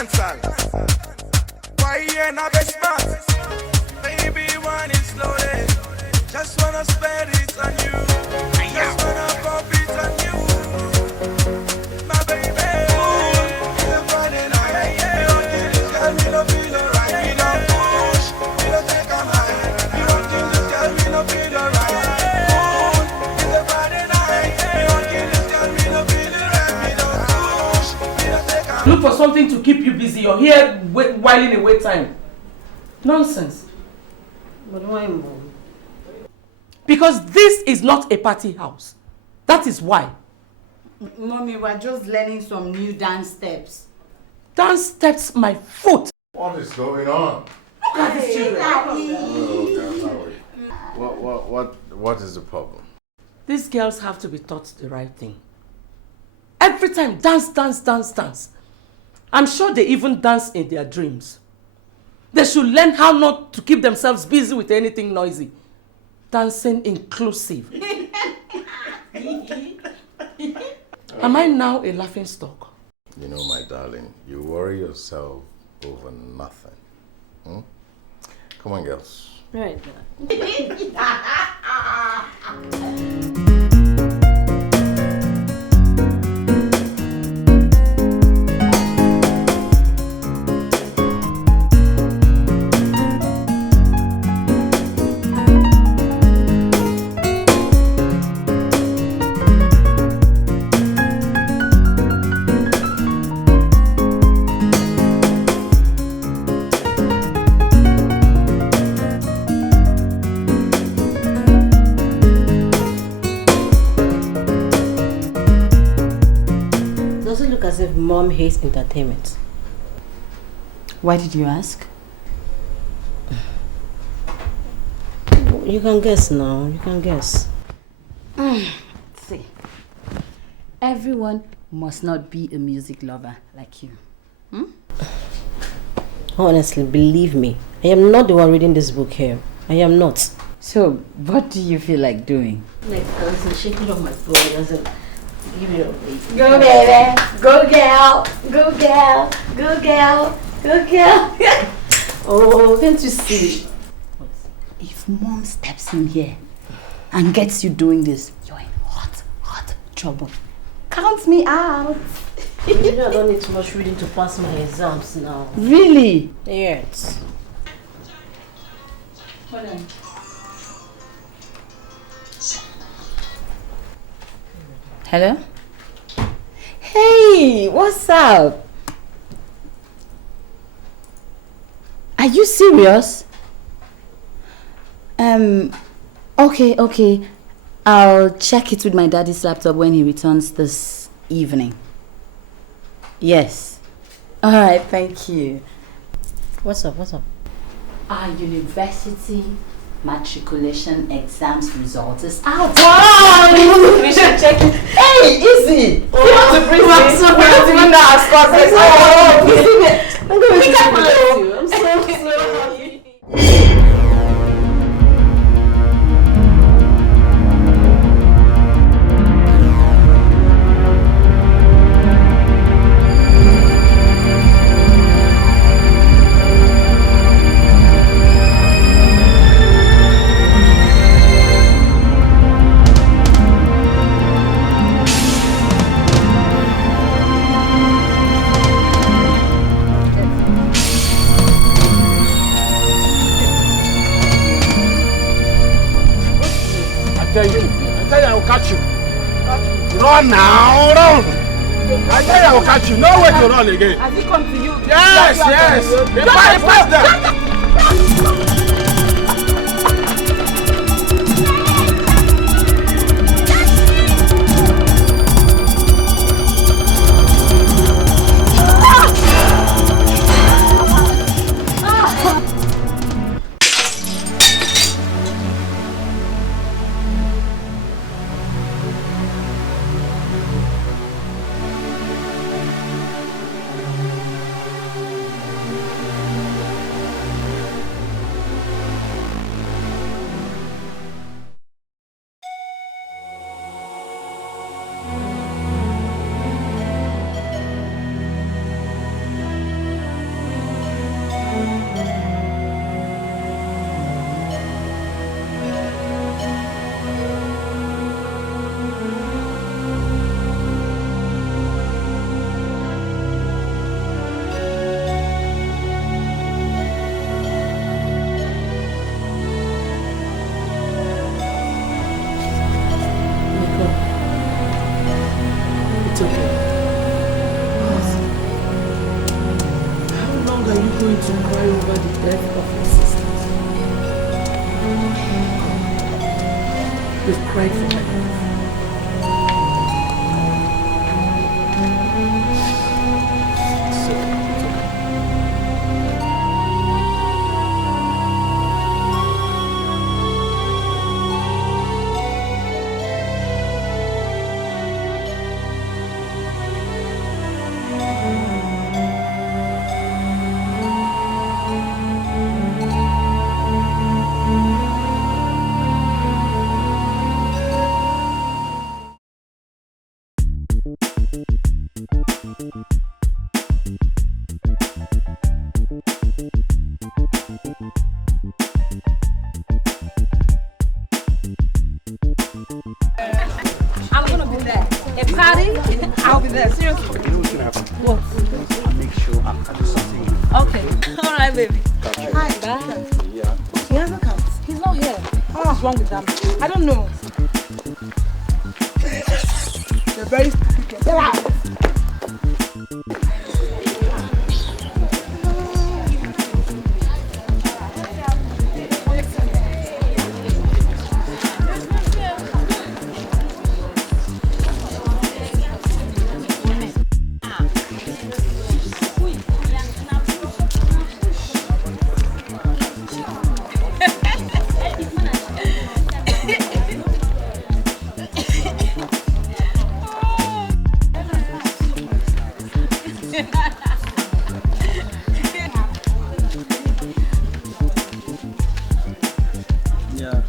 cancel. Why you not be smart? Baby, want it slowly. Just wanna spend it on you. Just wanna pump it on you. My baby, it's a Friday night. You don't think this girl me no feel alright. We don't push, we don't take a mind. You don't think this girl me no feel alright. It's a Friday night. You don't think this girl me no feel alright. We don't push, we don't take a mind. Look for something to keep you busy. You're here whiling away time. Nonsense. But why, Mom? Because this is not a party house. That is why. Mommy, we're just learning some new dance steps. Dance steps my foot. What is going on? Look at these children. What is the problem? These girls have to be taught the right thing. Every time, dance, dance, dance, dance. I'm sure they even dance in their dreams. They should learn how not to keep themselves busy with anything noisy. Dancing inclusive. Am I now a laughing stock? You know, my darling, you worry yourself over nothing. Hmm? Come on, girls. Right. As if Mom hates entertainment. Why did you ask? You can guess now. You can guess. See, everyone must not be a music lover like you. Honestly, believe me, I am not the one reading this book here. I am not. So, what do you feel like doing? Like dancing, shaking off my body as a give it up, baby. Go, baby. Go, girl. Go, girl. Go, girl. Go, girl. Oh, can't you see? If Mom steps in here and gets you doing this, you're in hot trouble. Count me out. You know I don't need too much reading to pass my exams now. Really? Yes. Hold on. Hello? Hey, what's up? Are you serious? Okay. I'll check it with my daddy's laptop when he returns this evening. Yes. Alright, thank you. What's up? Our university matriculation exams results is out. Wow! We should check it. Hey, easy! You want to bring me? So we don't even know our scores. I'm so sorry. I tell you I will catch you. Run now, run! I tell you I will catch you. No way to run again. Has he come to you? Yes. If I pass them. You've cried for my love. I'm gonna be there. A party? I'll be there. Seriously. You know what's gonna happen? What? I'll make sure I'm at something. Okay. All right, baby. Hi, Dad. Yeah. He hasn't come. He's not here. What's wrong with them? I don't know. They're very stupid. Get out. Yeah.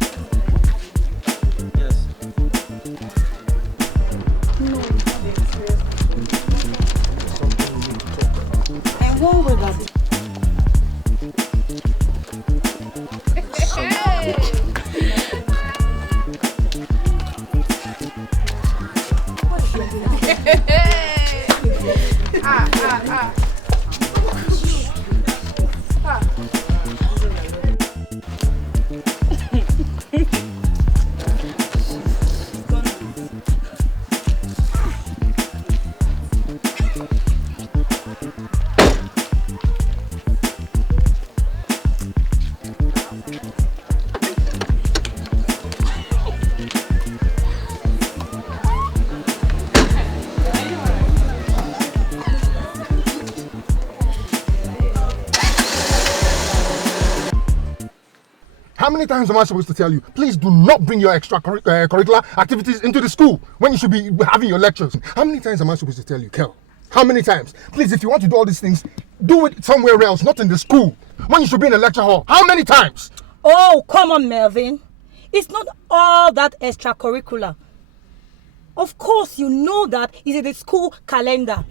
Yes. And what will that be? How many times am I supposed to tell you? Please do not bring your extracurricular activities into the school when you should be having your lectures. How many times am I supposed to tell you, Kel? How many times? Please, if you want to do all these things, do it somewhere else, not in the school, when you should be in a lecture hall. How many times? Oh, come on, Melvin. It's not all that extracurricular. Of course, you know that it's in the school calendar.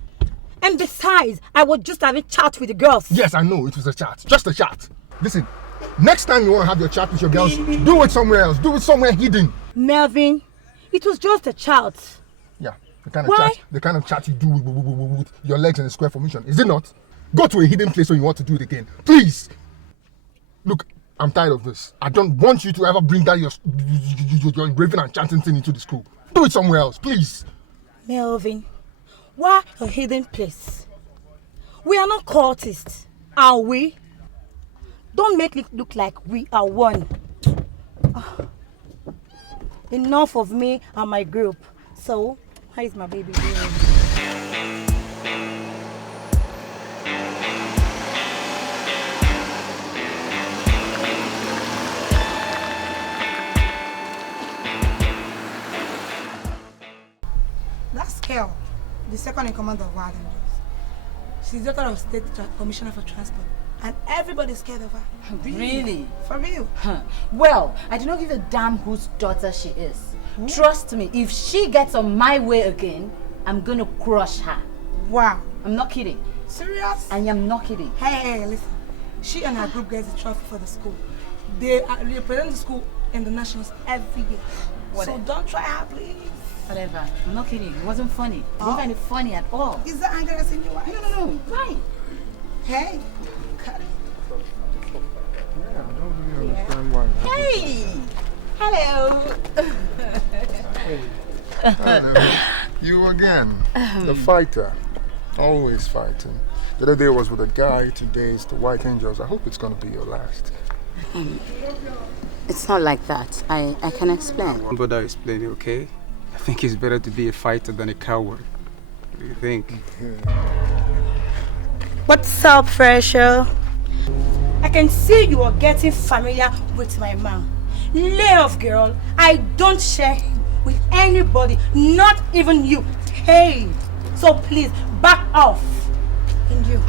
And besides, I was just having chat with the girls. Yes, I know, it was a chat. Just a chat. Listen, next time you want to have your chat with your girls, do it somewhere else. Do it somewhere hidden. Melvin, it was just a chat. Yeah, the kind of chat you do with your legs in a square formation, is it not? Go to a hidden place when you want to do it again. Please. Look, I'm tired of this. I don't want you to ever bring that your engraving and chanting thing into the school. Do it somewhere else, please. Melvin, why a hidden place? We are not cultists, are we? Don't make it look like we are one. Enough of me and my group. So, how is my baby doing? That's Kel, the second in command of Wild Angels. She's daughter of State Commissioner for Transport. And everybody's scared of her. Really? For real. Huh. Well, I do not give a damn whose daughter she is. Trust me, if she gets on my way again, I'm gonna crush her. Wow. I'm not kidding. Serious? I am not kidding. Hey, listen. She and her group gets a trophy for the school. They represent the school in the nationals every year. Whatever. So don't try her, please. Whatever. I'm not kidding. It wasn't funny. I don't find it funny at all. Is that anger that's in your eyes? No. Why? Hey. Cut it. Yeah, I don't really understand why. Hey! Hello! Hello. You again. The fighter. Always fighting. The other day was with a guy, today it's the White Angels. I hope it's going to be your last. It's not like that. I can explain. Don't bother explaining, okay? I think it's better to be a fighter than a coward. What do you think? What's up, Fresher? I can see you are getting familiar with my man. Lay off, girl. I don't share him with anybody, not even you. Hey, so please back off. And you.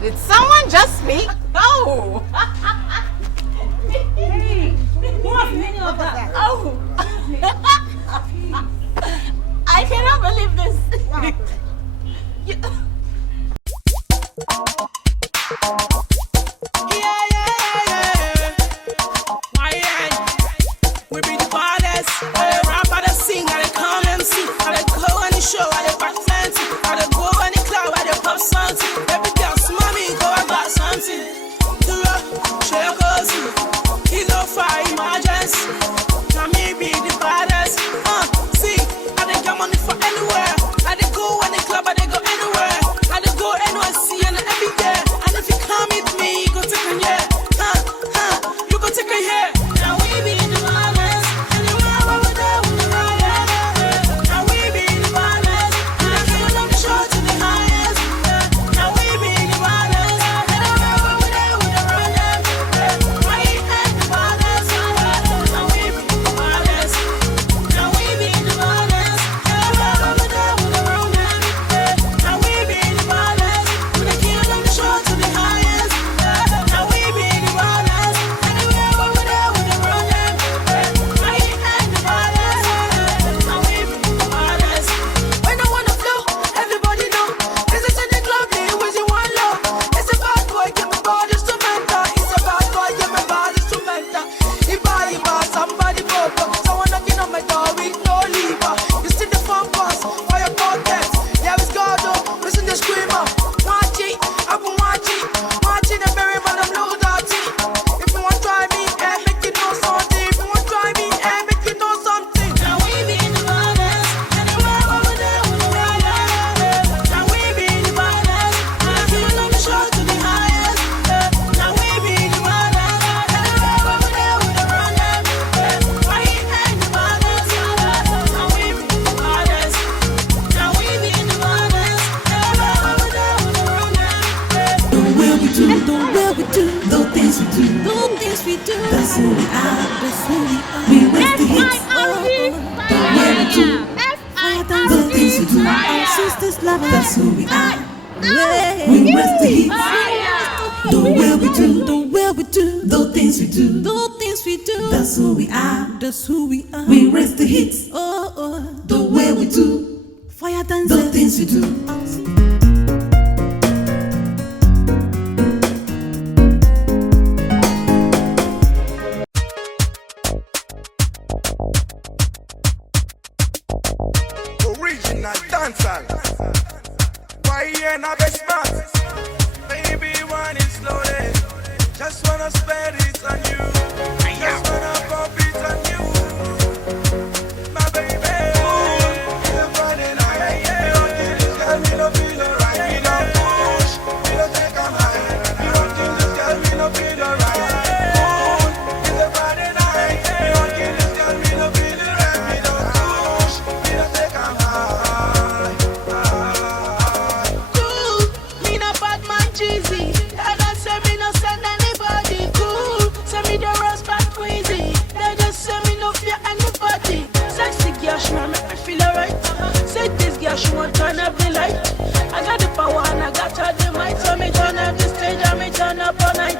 Did someone just speak? Oh! Hey, what's the meaning of that? Oh! I cannot believe this. We be the baddest. I dey rap, I dey sing, I dey come MC. I dey go on the show, I dey present. I dey go on the club, I dey pop something. Every girl smell me, go I got something. Shake cozy, kilo for emergency. Now me be the baddest. See, I dey get money for anywhere. I dey go on the club, I dey go anywhere. I dey go NYC and everywhere. And if you come with me, you go take a year. You go take a year. Now we be the baddest. Anywhere over there, we the baddest. Now we be the baddest. We the kill on the show to the highest. Now we be the baddest. Anywhere over there, we the baddest. We ain't the baddest. Now we be the baddest. Now we be the baddest. Anywhere over there, we the baddest. Now we be the baddest. We the kill on the show to the highest. Now we be the baddest. Anywhere over there, we the baddest. We ain't the baddest. Now we be the baddest. When I wanna flow, everybody know. This is in the club, they always in one low. It's a bad boy, get my body instrumental. It's a bad boy, get my body instrumental. If I somebody broke up, someone knocking on my door with no lever. You see the phone boss for your pocket. Yeah, it's God, oh, listen the screamer. Watch it, I've been watching the very man I'm low dirty. If you want try me, make you know something. If you want try me, make you know something. Now we be the baddest. Anywhere over there, we the baddest. Now we be the baddest. I kill on the show to the highest. Now we be the baddest. Anywhere over there, we the baddest. Why you ain't the baddest? Now we be the baddest. Now we be the baddest. Anywhere over there, we the baddest. The will we do, the things we do, that's who we are, we raise the hits. The will we do, the things we do, our sisters love us, that's who we are, we raise the hits. The will we do, the things we do, that's who we are, we raise the hits. The way we do, the things we do. Original dancehall. Why you not be smart? Baby, want it slowly. Just wanna spend it on you. Just wanna pump it on you. My baby. It's a Friday night. You don't get this girl, me no feel alright. Me no push, me no take a high. You don't get this girl, me no feel alright. It's a Friday night. You don't get this girl, me no feel alright. Me no push, me no take a high. Cool, me no bad man cheesy. I don't say me no send anybody. Cool, say me the rose back crazy. They just say me no fear anybody. Sexy girl, she wanna make me feel alright. Say this girl, she want turn up the light. I got the power and I got her the might. So me turn up the stage and me turn up all night.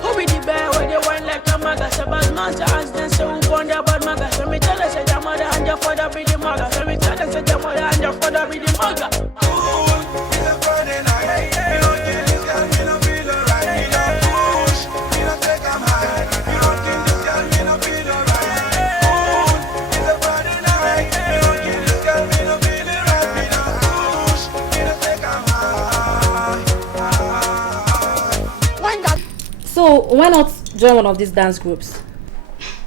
Who be the bear where they wine like a maga? Say bad man to ask them, say who born their bad maga? So me tell her, say your mother and your father be the maga. So me tell her, say your mother and your father be the maga. Cool, it's a Friday night. Me don't get this girl, me no feel alright. Me no push, me no take a high. Me don't get this girl, me no feel alright. Cool, it's a Friday night. Me don't get this girl, me no feel alright. Me no push, me no take a high. When that So why not join one of these dance groups?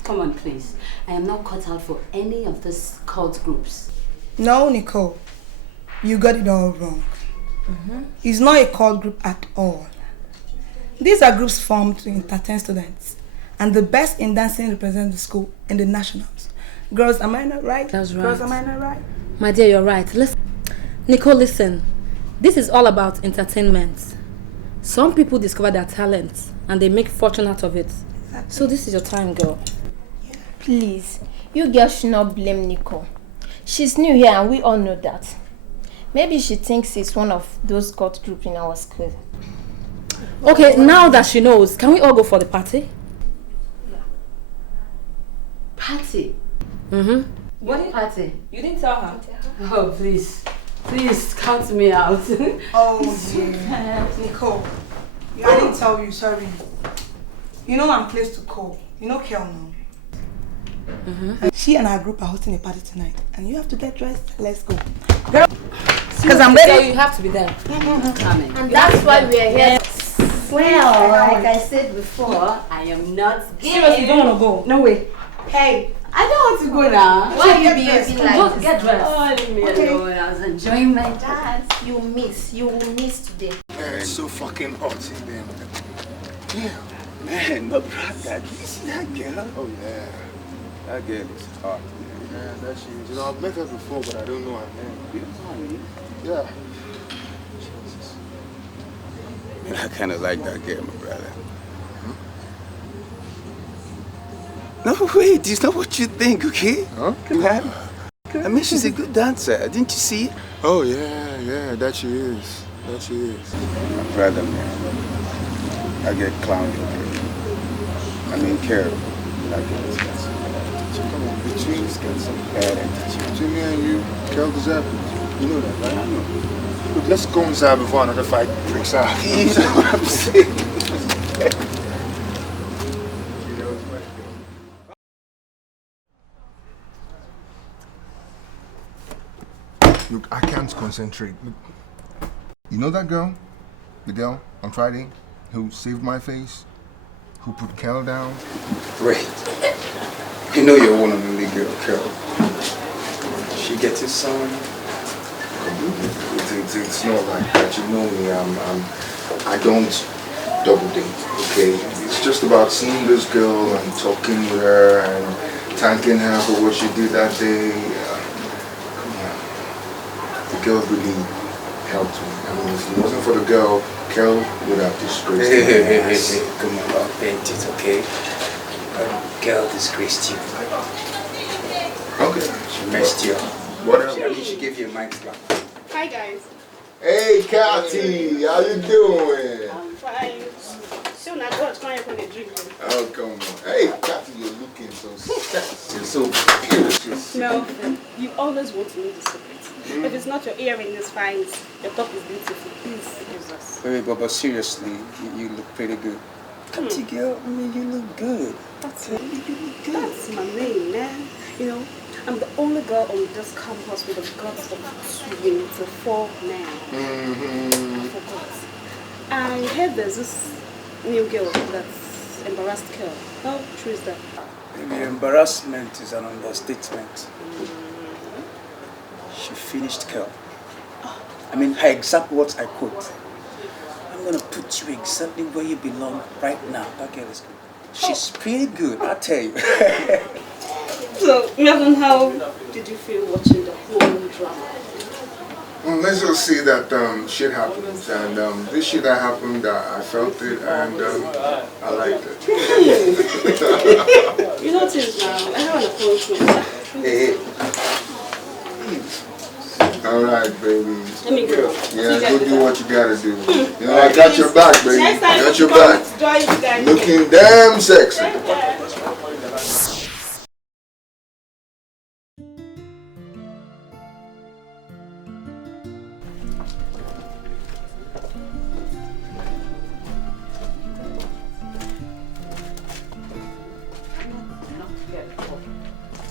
Come on, please. I am not cut out for any of these cult groups. No, Nicole. You got it all wrong. It's not a cult group at all. These are groups formed to entertain students and the best in dancing represents the school in the nationals. Girls, am I not right? That's right. Girls, am I not right? My dear, you're right. Listen, Nicole, listen. This is all about entertainment. Some people discover their talents and they make fortune out of it. Exactly. So this is your time, girl. Please, you girls should not blame Nicole. She's new here and we all know that. Maybe she thinks it's one of those god group in our school. Okay, now that she knows, can we all go for the party? Party? Mm-hmm. What party? You didn't tell her. Oh, please. Please, count me out. Oh, dear. Nicole, I didn't tell you, sorry. You know I'm close to Cole. You know Kel now. She and her group are hosting a party tonight. And you have to get dressed. Let's go. Girl, because I'm ready. So you have to be there. Coming. And that's why we are here. Well, like I said before, I am not gay. Seriously, you don't want to go? No way. Hey, I don't want to go now. Why you behaving like Just this? get dressed. Oh, leave me alone. I was enjoying my dance. You will miss today. Man, it's so fucking hot in there. Yeah, man, my brother, you see that girl? Oh, yeah. That girl is hot. Yeah, that she is. You know, I've met her before, but I don't know her name. You know me? Yeah. Man, I kind of like that girl, my brother. No, wait, it's not what you think, okay? Huh? Man, I mean, she's a good dancer. Didn't you see it? Oh, yeah, that she is. That she is. My brother, man, I get clowned, okay? I mean, Carol, that girl is got some bad attitude. Come on, between She's got some bad attitude. me and you, Kel deserve it. You know that, right? I know. Look, let's go inside before another fight breaks out. You know what I'm saying? Look, I can't concentrate. Look, you know that girl? The girl on Friday who saved my face? Who put Kel down? Wait. You know you're one and only girl, Carol. She gets his son. It's not like that. You know me. I don't double date. Okay. It's just about seeing this girl and talking with her and thanking her for what she did that day. Come on. The girl really helped me. I mean, if it wasn't for the girl, Kel would have disgraced me. Hey, come on, I'll paint it, okay? Girl disgraced you. Okay. She messed you up. Whatever. She gave you a mind slap. Hi guys. Hey, Cathy, how you doing? I'm fine. Soon I got to open the drink. Oh, come on. Hey, Cathy, you're looking so sexy. You're so beautiful. No, you always want to know the secret. If it's not your earring is fine, your top is beautiful. Please use us. Wait, but seriously, you look pretty good. Cathy, girl, I mean, you look good. That's my name, man. You know, I'm the only girl on this campus with the guts of 24 men. I forgot. I heard there's this new girl that's embarrassed girl. How true is that? Maybe embarrassment is an understatement. She finished Kel. I mean, her exact words I quote. I'm gonna put you exactly where you belong right now. That girl is good. She's pretty good, I tell you. So, Melvin, how did you feel watching the whole drama? Let's just say that shit happens, and this shit that happened, I felt it, and I liked it. You notice now, everyone approached me. Hey. All right, baby. Let me go. Yeah, go do what you gotta do. You know, I got your back, baby. Next time I got your back. Looking damn sexy.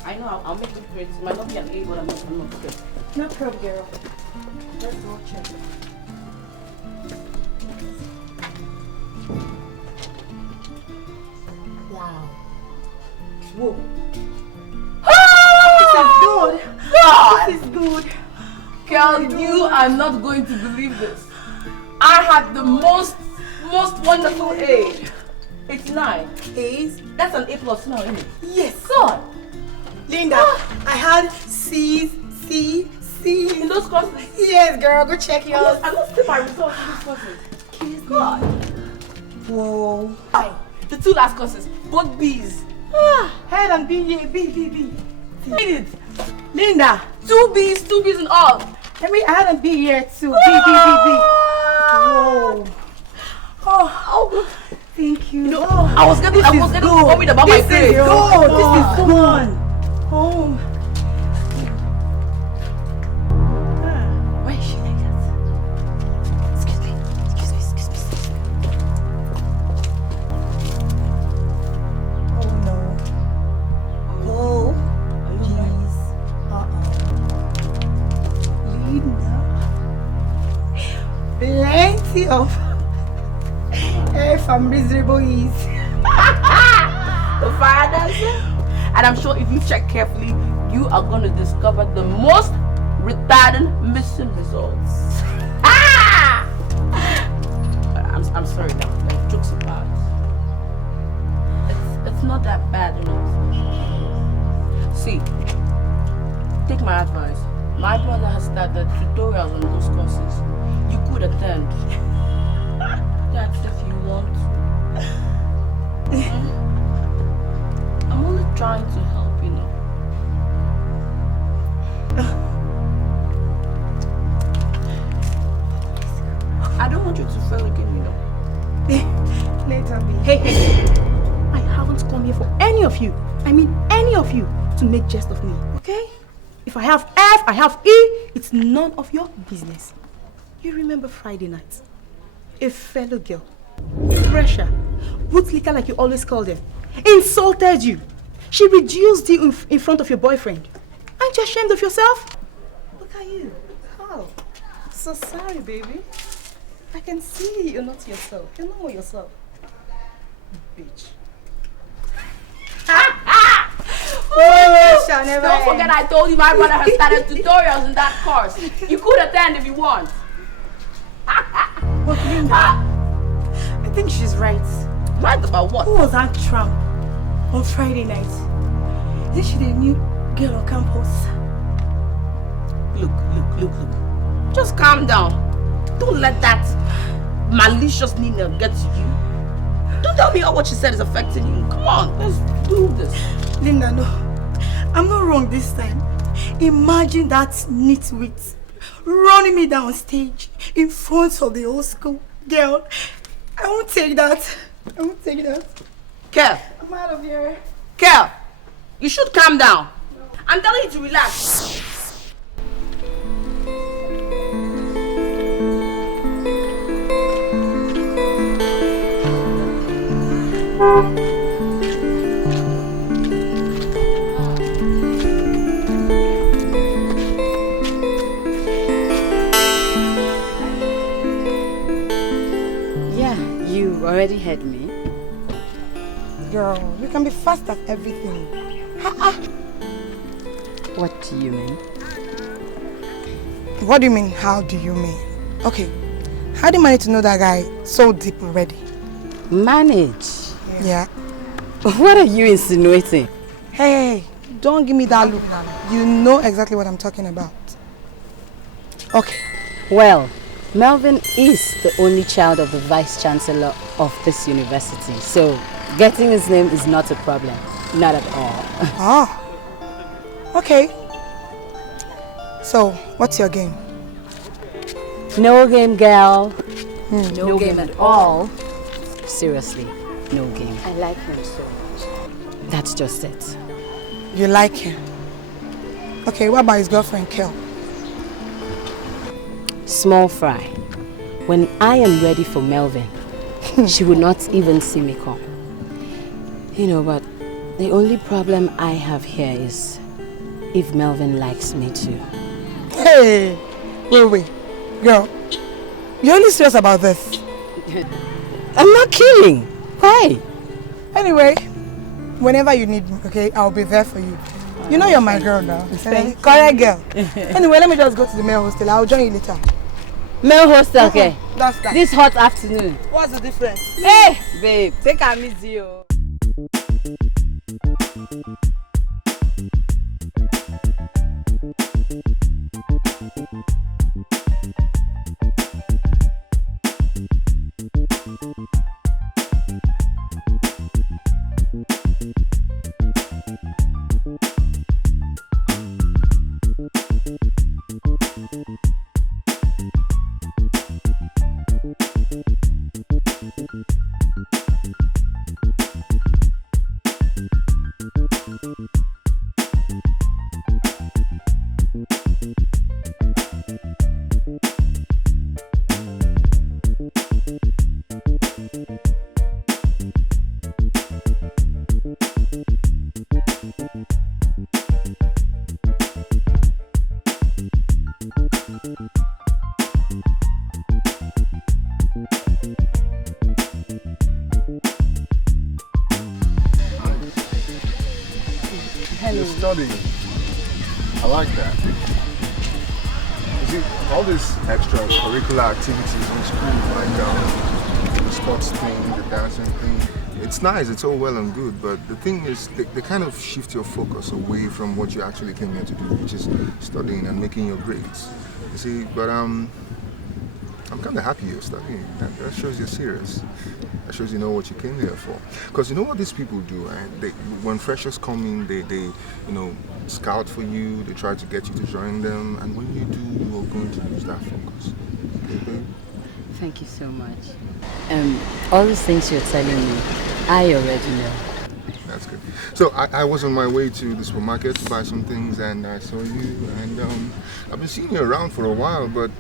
I know I'll make it great. It might not be an A, but I'm not scared. No problem, girl. Let's go check. Wow. Whoa. This is good. God! This is good. Girl, you are not going to believe this. I had the most wonderful A. 89. A's. That's an A plus now, isn't it? Yes. God. Linda, I had C's, C. In those courses? Yes, girl. Go check yours. I don't see my results in these courses. Kiss God. Whoa. The 2 last courses, both B's. Head and B. Read it. Linda. 2 B's in all. I had a B here too. B. Whoa. Oh. Thank you. You know, I was getting worried about my grades. This is good. Oh. Why is she like that? Excuse me. Oh no. Oh. Jeez. Linda. Plenty of from miserable ease. The fire dancer. And I'm sure if you check carefully, you are going to discover the most retarded missing results. I'm sorry now, like jokes apart. It's not that bad, you know. See, take my advice. My brother has started tutorials on those courses. You could attend. That's if you want to. I'm only trying to help, you know. I don't want you to fail again, you know. Later, B. Hey. I haven't come here for any of you. I mean any of you to make jest of me, okay? If I have F, I have E, it's none of your business. You remember Friday night? A fellow girl, fresher, bootlicker like you always call them, insulted you. She reduced you in front of your boyfriend. Aren't you ashamed of yourself? Look at you. Oh, so sorry, baby. I can see you're not yourself. You're not yourself. Bitch. Don't forget I told you my brother has started tutorials in that course. You could attend if you want. But Linda, I think she's right. Right about what? Who was that tramp on Friday night? Is she the new girl on campus? Look. Just calm down. Don't let that malicious Nina get to you. Don't tell me how what she said is affecting you. Come on, let's do this. Linda, no. I'm not wrong this time. Imagine that nitwit running me down stage in front of the old school girl. I won't take that. Kel. I'm out of here. Kel, you should calm down. I'm telling you to relax. Already heard me. Girl, you can be fast at everything. What do you mean? What do you mean, how do you mean? Okay, how do you manage to know that guy so deep already? Manage? Yeah. What are you insinuating? Hey, don't give me that look. You know exactly what I'm talking about. Okay. Well, Melvin is the only child of the Vice Chancellor of this university, so getting his name is not a problem. Not at all. Ah, okay. So, what's your game? No game, girl. No game at all. Seriously, no game. I like him so much. That's just it. You like him? Okay, what about his girlfriend, Kel? Small fry. When I am ready for Melvin, she would not even see me come. You know, but the only problem I have here is if Melvin likes me too. Hey! Wait. Girl, you're only serious about this? I'm not kidding. Why? Anyway, whenever you need me, okay, I'll be there for you. You know you're my girl now. Correct girl. Anyway, let me just go to the male hostel. I'll join you later. Male hostel, okay. Lunchtime. This hot afternoon. What's the difference? Hey, babe, take a miss you. You're studying. I like that. You see, all these extracurricular activities in school, like the sports thing, the dancing thing, it's nice, it's all well and good, but the thing is, they kind of shift your focus away from what you actually came here to do, which is studying and making your grades. You see, but I'm kind of happy you're studying. That shows you're serious. That shows you know what you came here for. Because you know what these people do, right? When freshers come in, they scout for you, they try to get you to join them, and when you do, you're going to lose that focus. Okay? Thank you so much. All the things you're telling me, I already know. That's good. So I was on my way to the supermarket to buy some things, and I saw you, and I've been seeing you around for a while, but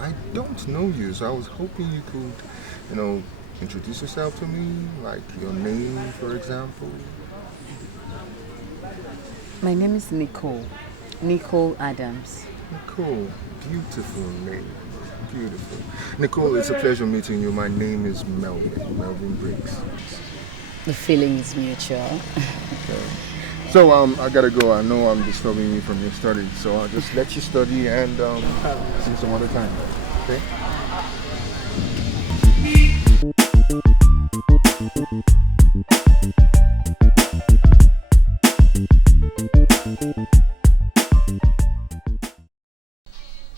I don't know you, so I was hoping you could, introduce yourself to me, like your name, for example. My name is Nicole. Nicole Adams. Nicole, beautiful name. Beautiful. Nicole, it's a pleasure meeting you. My name is Melvin Briggs. The feeling is mutual. Okay. So I gotta go. I know I'm disturbing you from your studies, so I'll just let you study and see you some other time. Okay?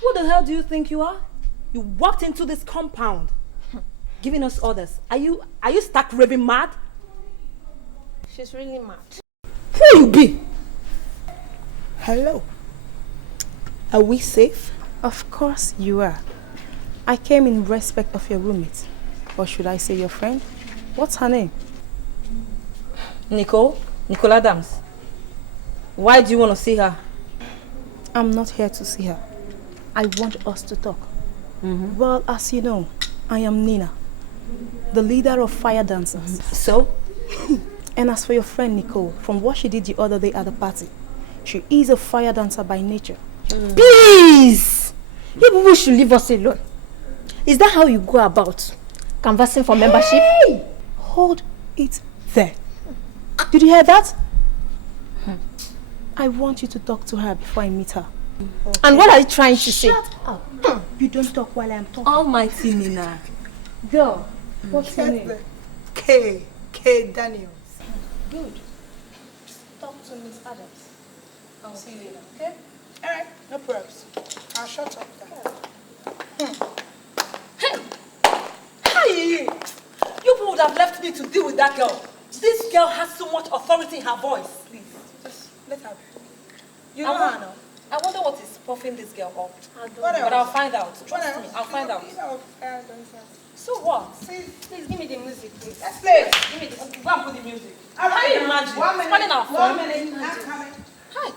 Who the hell do you think you are? You walked into this compound, giving us orders. Are you stark raving mad? She's really mad. Who you be? Hello. Are we safe? Of course you are. I came in respect of your roommate. Or should I say your friend? What's her name? Nicole Adams. Why do you want to see her? I'm not here to see her. I want us to talk. Well, as you know, I am Nina, the leader of fire dancers. So? And as for your friend Nicole, from what she did the other day at the party, she is a fire dancer by nature. Please! You people should leave us alone. Is that how you go about canvassing for membership? Hey! Hold it there. Did you hear that? I want you to talk to her before I meet her. Okay. And what are you trying to say? Shut up. You don't talk while I'm talking. Almighty Nina. Girl, what's your name? K Daniels. Good. Talk to Miss Adams. I'll see you later, okay? Alright, no problems. I'll shut up then. Hey! You people would have left me to deal with that girl. This girl has so much authority in her voice. Please, just let her be. You know her now. I wonder what is puffing this girl up. But I'll find out. Trust me, I'll find out. So what? Please give me the music, please. Let's play. Give me this. Go and put the music. Can you imagine? 1 minute. Spelling our phone. 1 minute. I'm coming. Hi.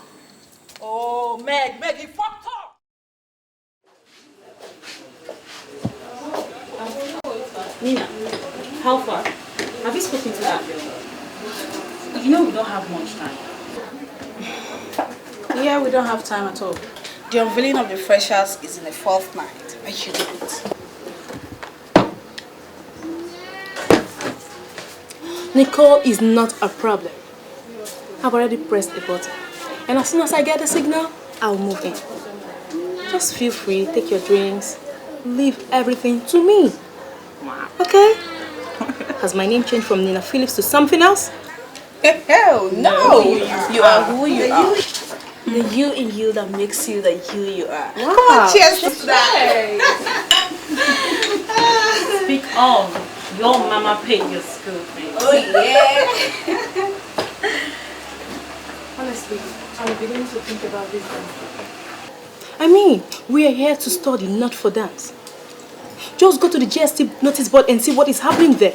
Oh, Meg, you fucked up. Nina, how far? Have you spoken to that girl? You know we don't have much time. Yeah, we don't have time at all. The unveiling of the freshers is in the 4th night. I should do it. Nicole is not a problem. I've already pressed the button. And as soon as I get the signal, I'll move in. Just feel free, take your drinks, leave everything to me. Okay? Has my name changed from Nina Phillips to something else? Hell no! You are who you are. The you in you that makes you the you are. Wow. Come on, cheers to that. Speak of, your mama paid your school fees. Oh yeah. Honestly, I'm beginning to think about this dance. I mean, we are here to study, not for dance. Just go to the GST notice board and see what is happening there.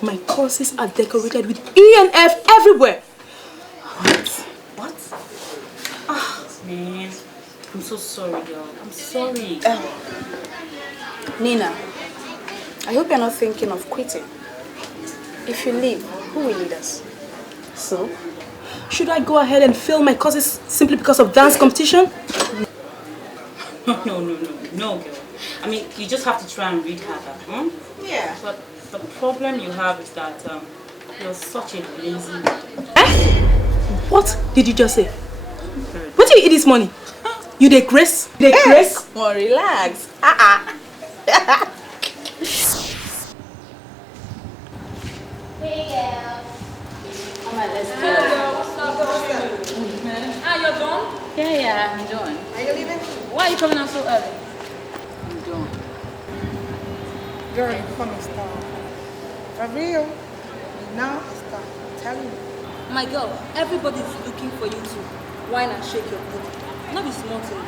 My courses are decorated with E and F everywhere. What? Man, I'm so sorry, girl. I'm sorry. Nina, I hope you're not thinking of quitting. If you leave, who will lead us? So, should I go ahead and fail my courses simply because of dance competition? No, girl. I mean, you just have to try and read harder. Yeah. But the problem you have is that you're such a lazy woman. What did you just say? What did you eat this morning? You dey grace? Grace? Well, relax. Hey, girl. Come on, let's go. You're done? Yeah, I'm done. Are you leaving? Why are you coming out so early? I'm done. Girl, you're funny stuff. For real. Now it's time. I'm telling you. My girl, everybody's looking for you to whine and shake your booty. Not be small thing.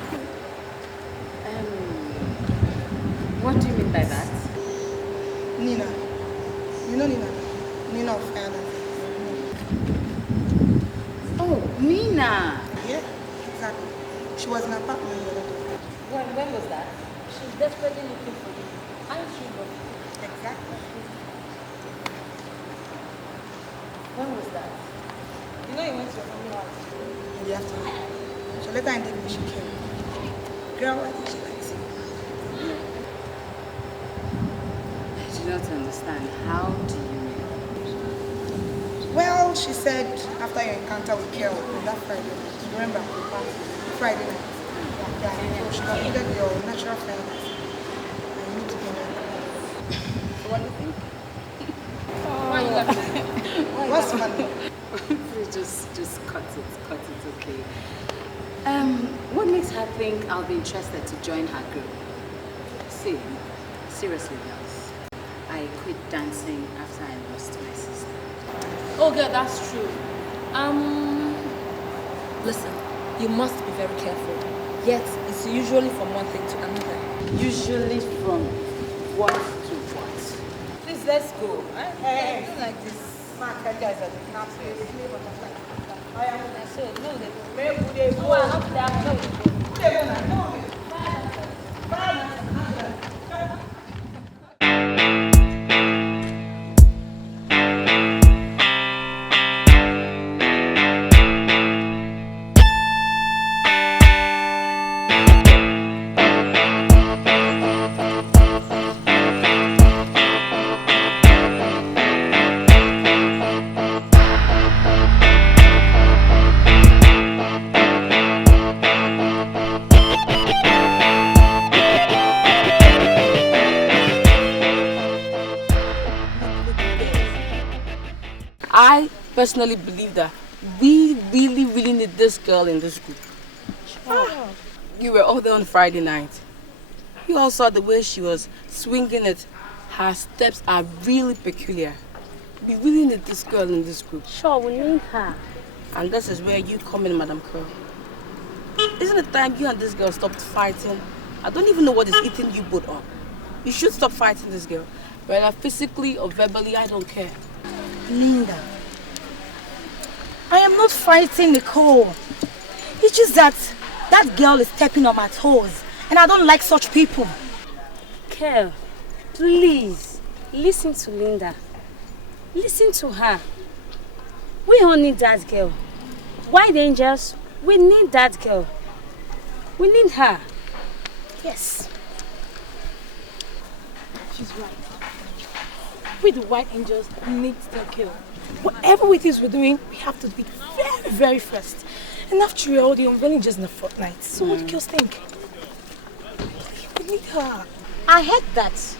What do you mean by that? Nina. You know Nina? Nina of Ireland. Oh, Nina. Yeah, exactly. She was in an apartment the other day. When was that? She's desperately looking for you. Aren't you lucky? Exactly. When was that? You know you went to your family house in the afternoon. So later in the evening she came. Girl, I think she likes you. I do not understand. How do you mean? Well, she said after your encounter with Kel on that Friday night, remember the party, Friday night. Yeah, so she concluded your natural friend. I need to be married. So what do you think? Why are you laughing? What's funny? Just cut it, okay? What makes her think I'll be interested to join her group? See, seriously, girls, I quit dancing after I lost my sister. Oh, girl, that's true. Listen, you must be very careful. Yet, it's usually from one thing to another. Usually from what to what? Please, let's go. Hey, Like this. Mark, guys are the nappies. I am So, no, they very good. no, I'm not there. I personally believe that we really need this girl in this group. You were all there on Friday night. You all saw the way she was swinging it. Her steps are really peculiar. We really need this girl in this group. Sure, we need her. And this is where you come in, Madam Curl. Isn't it time you and this girl stopped fighting? I don't even know what is eating you both up. You should stop fighting this girl. Whether physically or verbally, I don't care. Linda, I am not fighting Nicole. It's just that girl is stepping on my toes. And I don't like such people. Kel, please, listen to Linda. Listen to her. We all need that girl. White Angels, we need that girl. We need her. Yes. She's right. We the White Angels need that girl. Whatever it is we're doing, we have to be very, very fast. And after all, the unveiling just in a fortnight. So what do girls think? Admit her. I heard that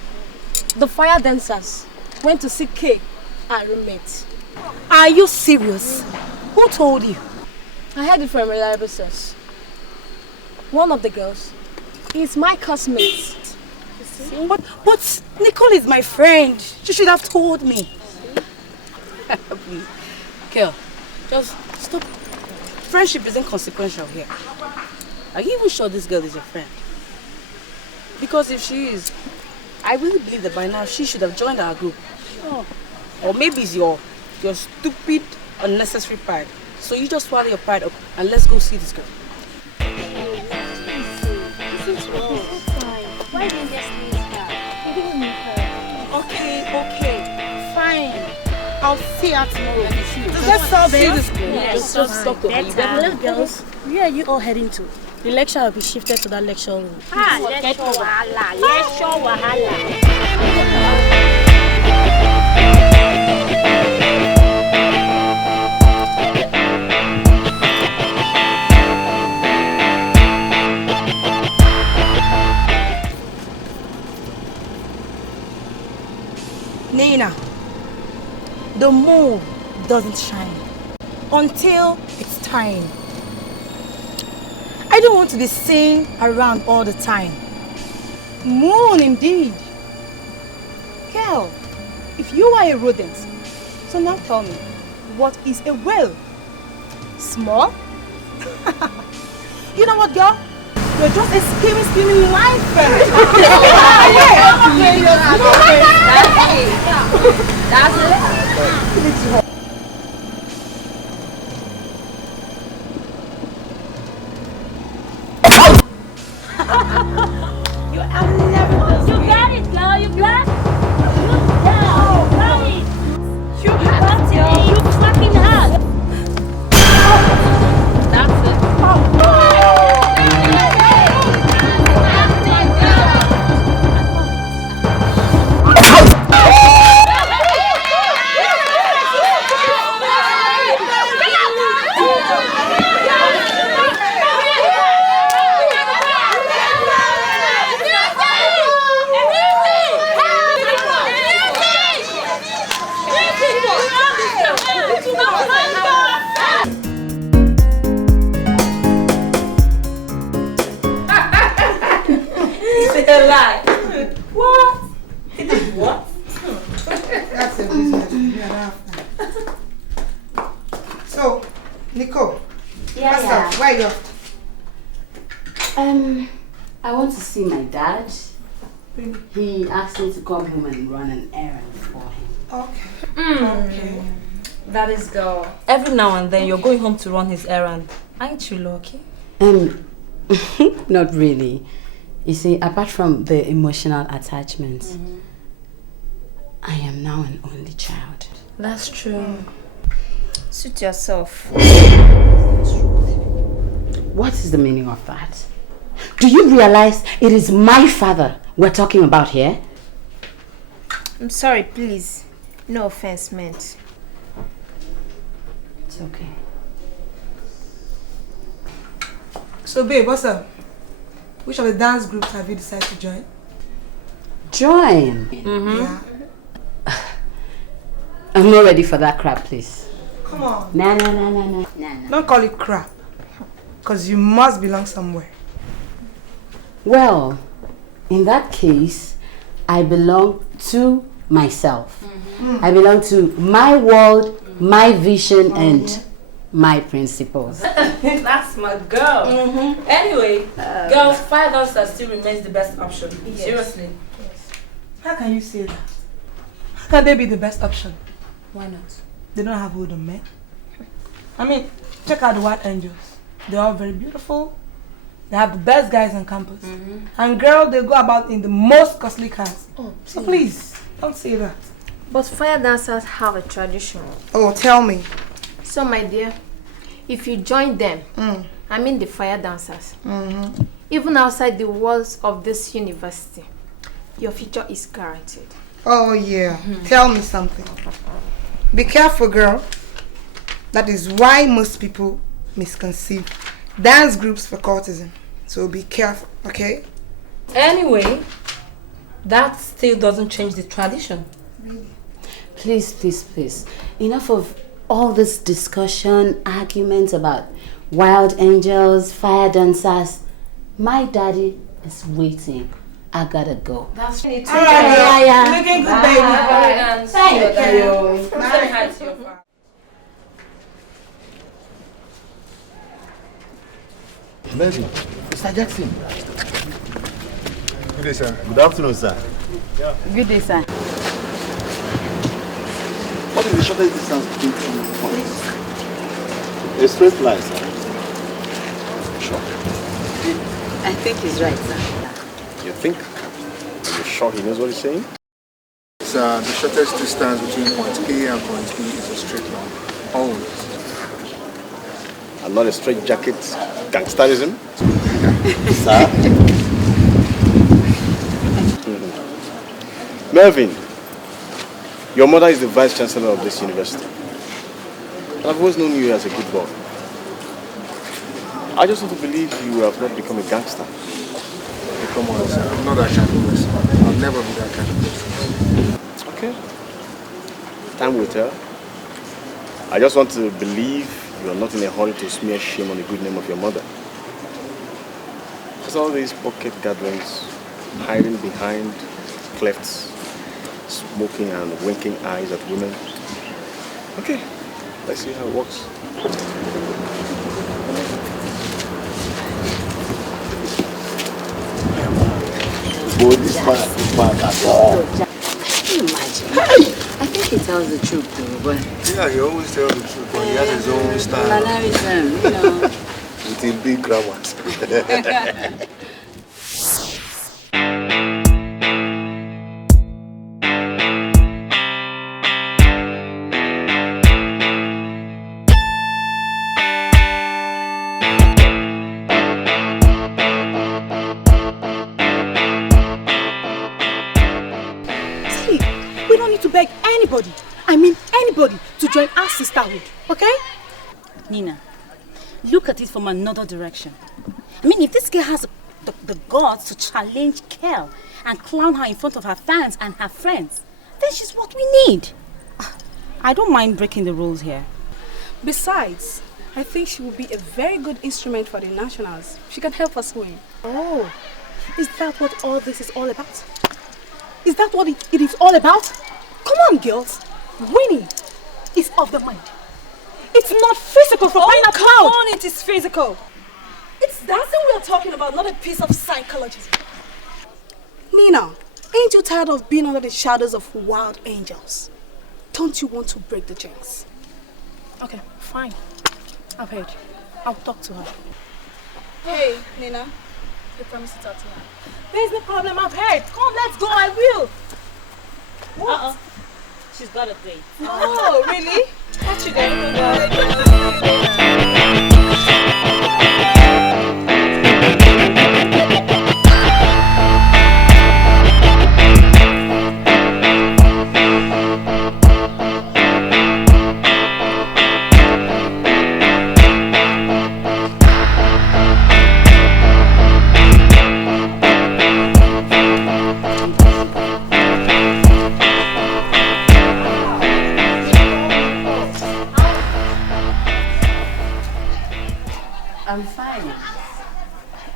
the fire dancers went to see K, our roommate. Are you serious? Who told you? I heard it from a reliable source. One of the girls is my classmate. But Nicole is my friend. She should have told me. Please. Girl, just stop. Friendship isn't consequential here. Are you even sure this girl is your friend? Because if she is, I really believe that by now she should have joined our group. Sure. Or maybe it's your stupid, unnecessary pride. So you just swallow your pride up and let's go see this girl. Why didn't you just leave her? We didn't need her. Okay, fine. I'll see her tomorrow. Let's solve this. Just stop the Hello, girls. Where are you all heading to? The lecture will be shifted to that lecture room. Lecture wahala. Nina, the moon doesn't shine until it's time. I don't want to be seen around all the time. Moon indeed. Girl, if you are a rodent, so now tell me, what is a whale? Small? You know what, girl? You're just a screaming life friend. That's it. You got it, girl. You got it. You got it. You fucking hard. That's it. Lie. What? It is what? That's a business. So, Nicole. Yeah. Why you? I want to see my dad. He asked me to come home and run an errand for him. Okay. Okay. That is girl. Every now and then you're going home to run his errand. Aren't you lucky? Not really. You see, apart from the emotional attachment, I am now an only child. That's true. Suit yourself. What is the meaning of that? Do you realize it is my father we're talking about here? I'm sorry, please. No offense meant. It's okay. So, babe, what's up? Which of the dance groups have you decided to join? Join? Yeah. I'm not ready for that crap, please. Come on. No. Don't call it crap. Because you must belong somewhere. Well, in that case, I belong to myself. I belong to my world, my vision, and my principles. That's my girl. Anyway, girls, fire dancer still remains the best option. Yes. Seriously. Yes. How can you say that? How can they be the best option? Why not? They don't have wooden men. I mean, check out the White Angels. They're all very beautiful. They have the best guys on campus. And girl, they go about in the most costly cars. So please, don't say that. But fire dancers have a tradition. Oh, tell me. So, my dear, if you join them, I mean the fire dancers, even outside the walls of this university, your future is guaranteed. Oh, yeah. Tell me something. Be careful, girl. That is why most people misconceive dance groups for courtesan. So be careful, okay? Anyway, that still doesn't change the tradition. Please, please, please. Enough of all this discussion, arguments about wild angels, fire dancers. My daddy is waiting. I gotta go. That's it. All right, looking good, baby. Thank you. Bye. Amazing. Mr. Jackson. Good day, sir. Good afternoon, sir. Good day, sir. What is the shortest distance between two points? A straight line, sir. Sure. I think he's right, sir. You think? Are you sure he knows what he's saying? Sir, the shortest distance between point A and point B is a straight line. Always. And not a straight jacket gangsterism? Sir? Melvin, your mother is the vice chancellor of this university. And I've always known you as a good boy. I just want to believe you have not become a gangster. Come on, sir. I'm not that kind of person. I'll never be that kind of person. Okay. Time will tell. I just want to believe you are not in a hurry to smear shame on the good name of your mother. Because all these pocket gatherings, hiding behind clefts, smoking and winking eyes at women. Okay, let's see how it works. Oh, this is bad at all. Can you imagine? Hey! I think he tells the truth though, but... Yeah, he always tells the truth, but he has his own style. Mannerism, you know. With a big grammar. Anybody to join our sisterhood, okay? Nina, look at it from another direction. I mean, if this girl has the guts to challenge Kel and clown her in front of her fans and her friends, then she's what we need. I don't mind breaking the rules here. Besides, I think she will be a very good instrument for the nationals. She can help us win. Oh, is that what all this is all about? Is that what it is all about? Come on, girls. Winning is of the mind. It's not physical for crying out loud. Come on, it is physical. It's dancing we are talking about, not a piece of psychology. Nina, ain't you tired of being under the shadows of wild angels? Don't you want to break the jinx? Okay, fine. I've heard. I'll talk to her. Hey, Nina, you promise to talk to her. There's no problem, I've heard. Come, let's go, I will. What? Uh-oh. She's got a date. Oh, really? Catch you there. I'm fine.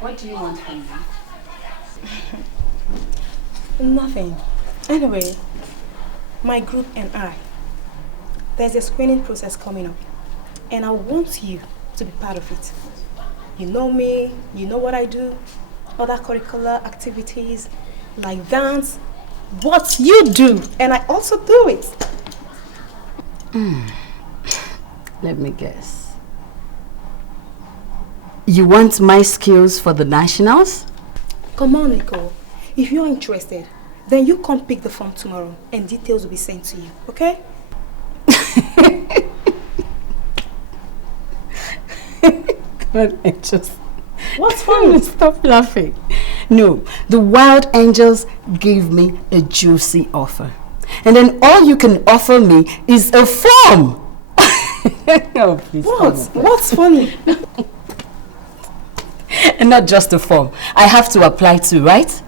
What do you want from me? Nothing. Anyway, my group and I, there's a screening process coming up, and I want you to be part of it. You know me, you know what I do, other curricular activities like dance, what you do, and I also do it. Let me guess. You want my skills for the nationals? Come on, Nicole. If you're interested, then you come pick the form tomorrow and details will be sent to you, okay? God, I just... What's funny? Stop laughing. No, the Wild Angels gave me a juicy offer. And then all you can offer me is a form. Oh, please. What? What's funny? And not just the form. I have to apply too, right?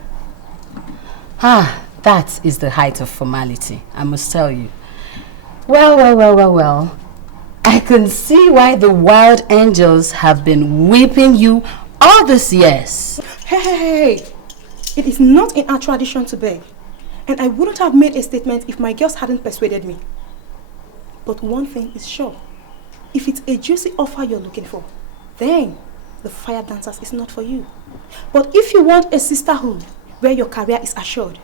Ah, that is the height of formality, I must tell you. Well. I can see why the wild angels have been whipping you all these years. Hey. It is not in our tradition to beg. And I wouldn't have made a statement if my girls hadn't persuaded me. But one thing is sure. If it's a juicy offer you're looking for, then the fire dancers is not for you. But if you want a sisterhood where your career is assured,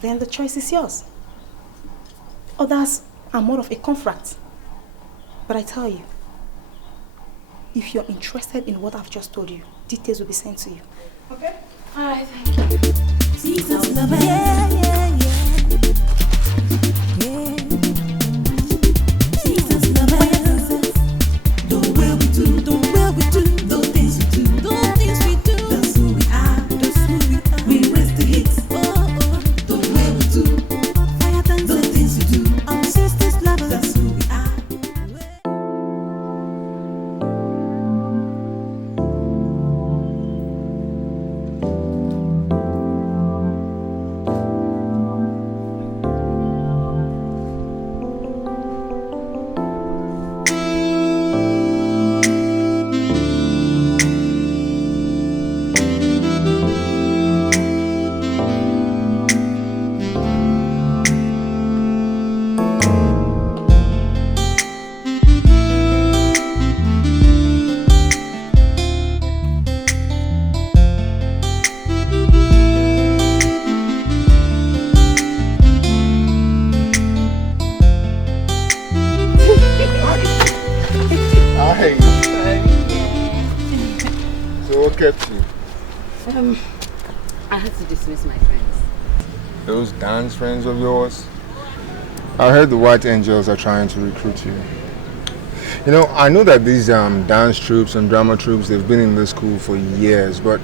then the choice is yours. Others are more of a comfort. But I tell you, if you're interested in what I've just told you, details will be sent to you. Okay? Alright, thank you. Jesus lover, yeah. Jesus lover, the way we do, the things we do, that's who we are, we raise the hits, the way we do, fire dance, the things we do, our sisters lovers, that's who we are. I had to dismiss my friends. Those dance friends of yours? I heard the White Angels are trying to recruit you. You know, I know that these dance troupes and drama troupes, they've been in this school for years, but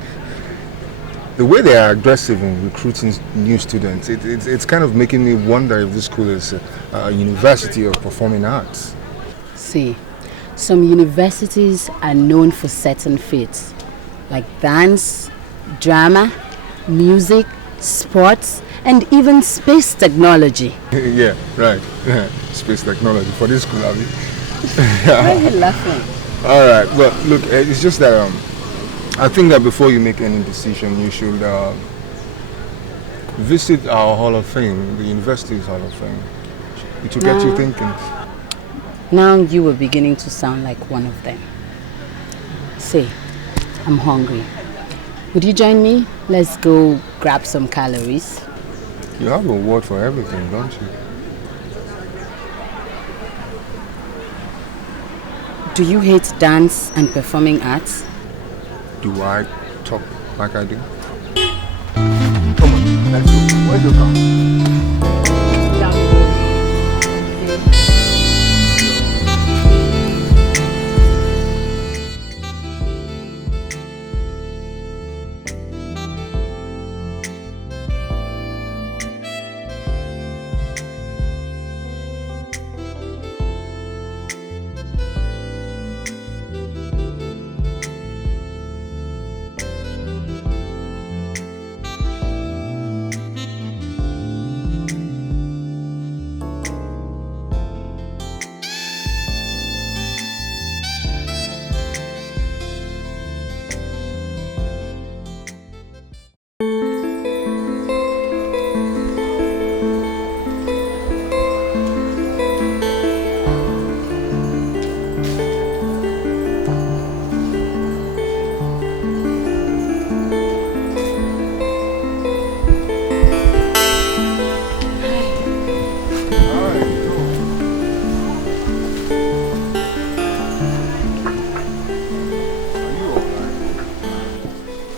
the way they are aggressive in recruiting new students, it's kind of making me wonder if this school is a university of performing arts. See, some universities are known for certain fields, like dance, drama, music, sports, and even space technology. Yeah, right. Space technology. For this school, have you? Why are you laughing? Alright, well, look, it's just that I think that before you make any decision, you should visit our Hall of Fame, the university's Hall of Fame. It will get you thinking. Now you were beginning to sound like one of them. Say, I'm hungry. Would you join me? Let's go grab some calories. You have a word for everything, don't you? Do you hate dance and performing arts? Do I talk like I do? Come on, let's go. Where's your car?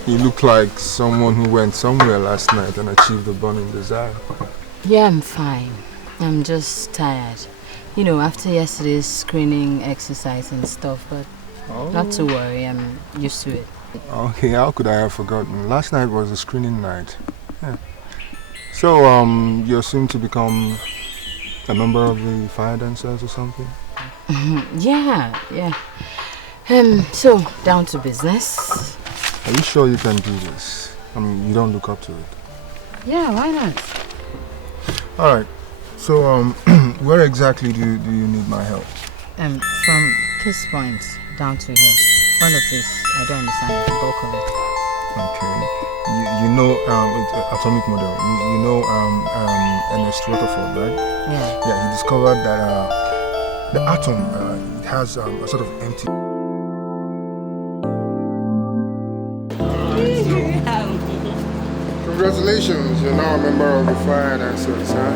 You look like someone who went somewhere last night and achieved a burning desire. Yeah, I'm fine. I'm just tired. You know, after yesterday's screening exercise and stuff, but not to worry, I'm used to it. Okay, how could I have forgotten? Last night was a screening night. Yeah. So, you're soon to become a member of the fire dancers or something? Yeah. So, down to business. Are you sure you can do this? I mean, you don't look up to it. Yeah, why not? Alright, so where exactly do you need my help? From this point down to here. All of this, I don't understand the bulk of it. Okay. You know atomic model. You know Ernest Rutherford, right? Yeah. Yeah, he discovered that the atom it has a sort of empty. Congratulations, you're now a member of the Fire Dancers, huh?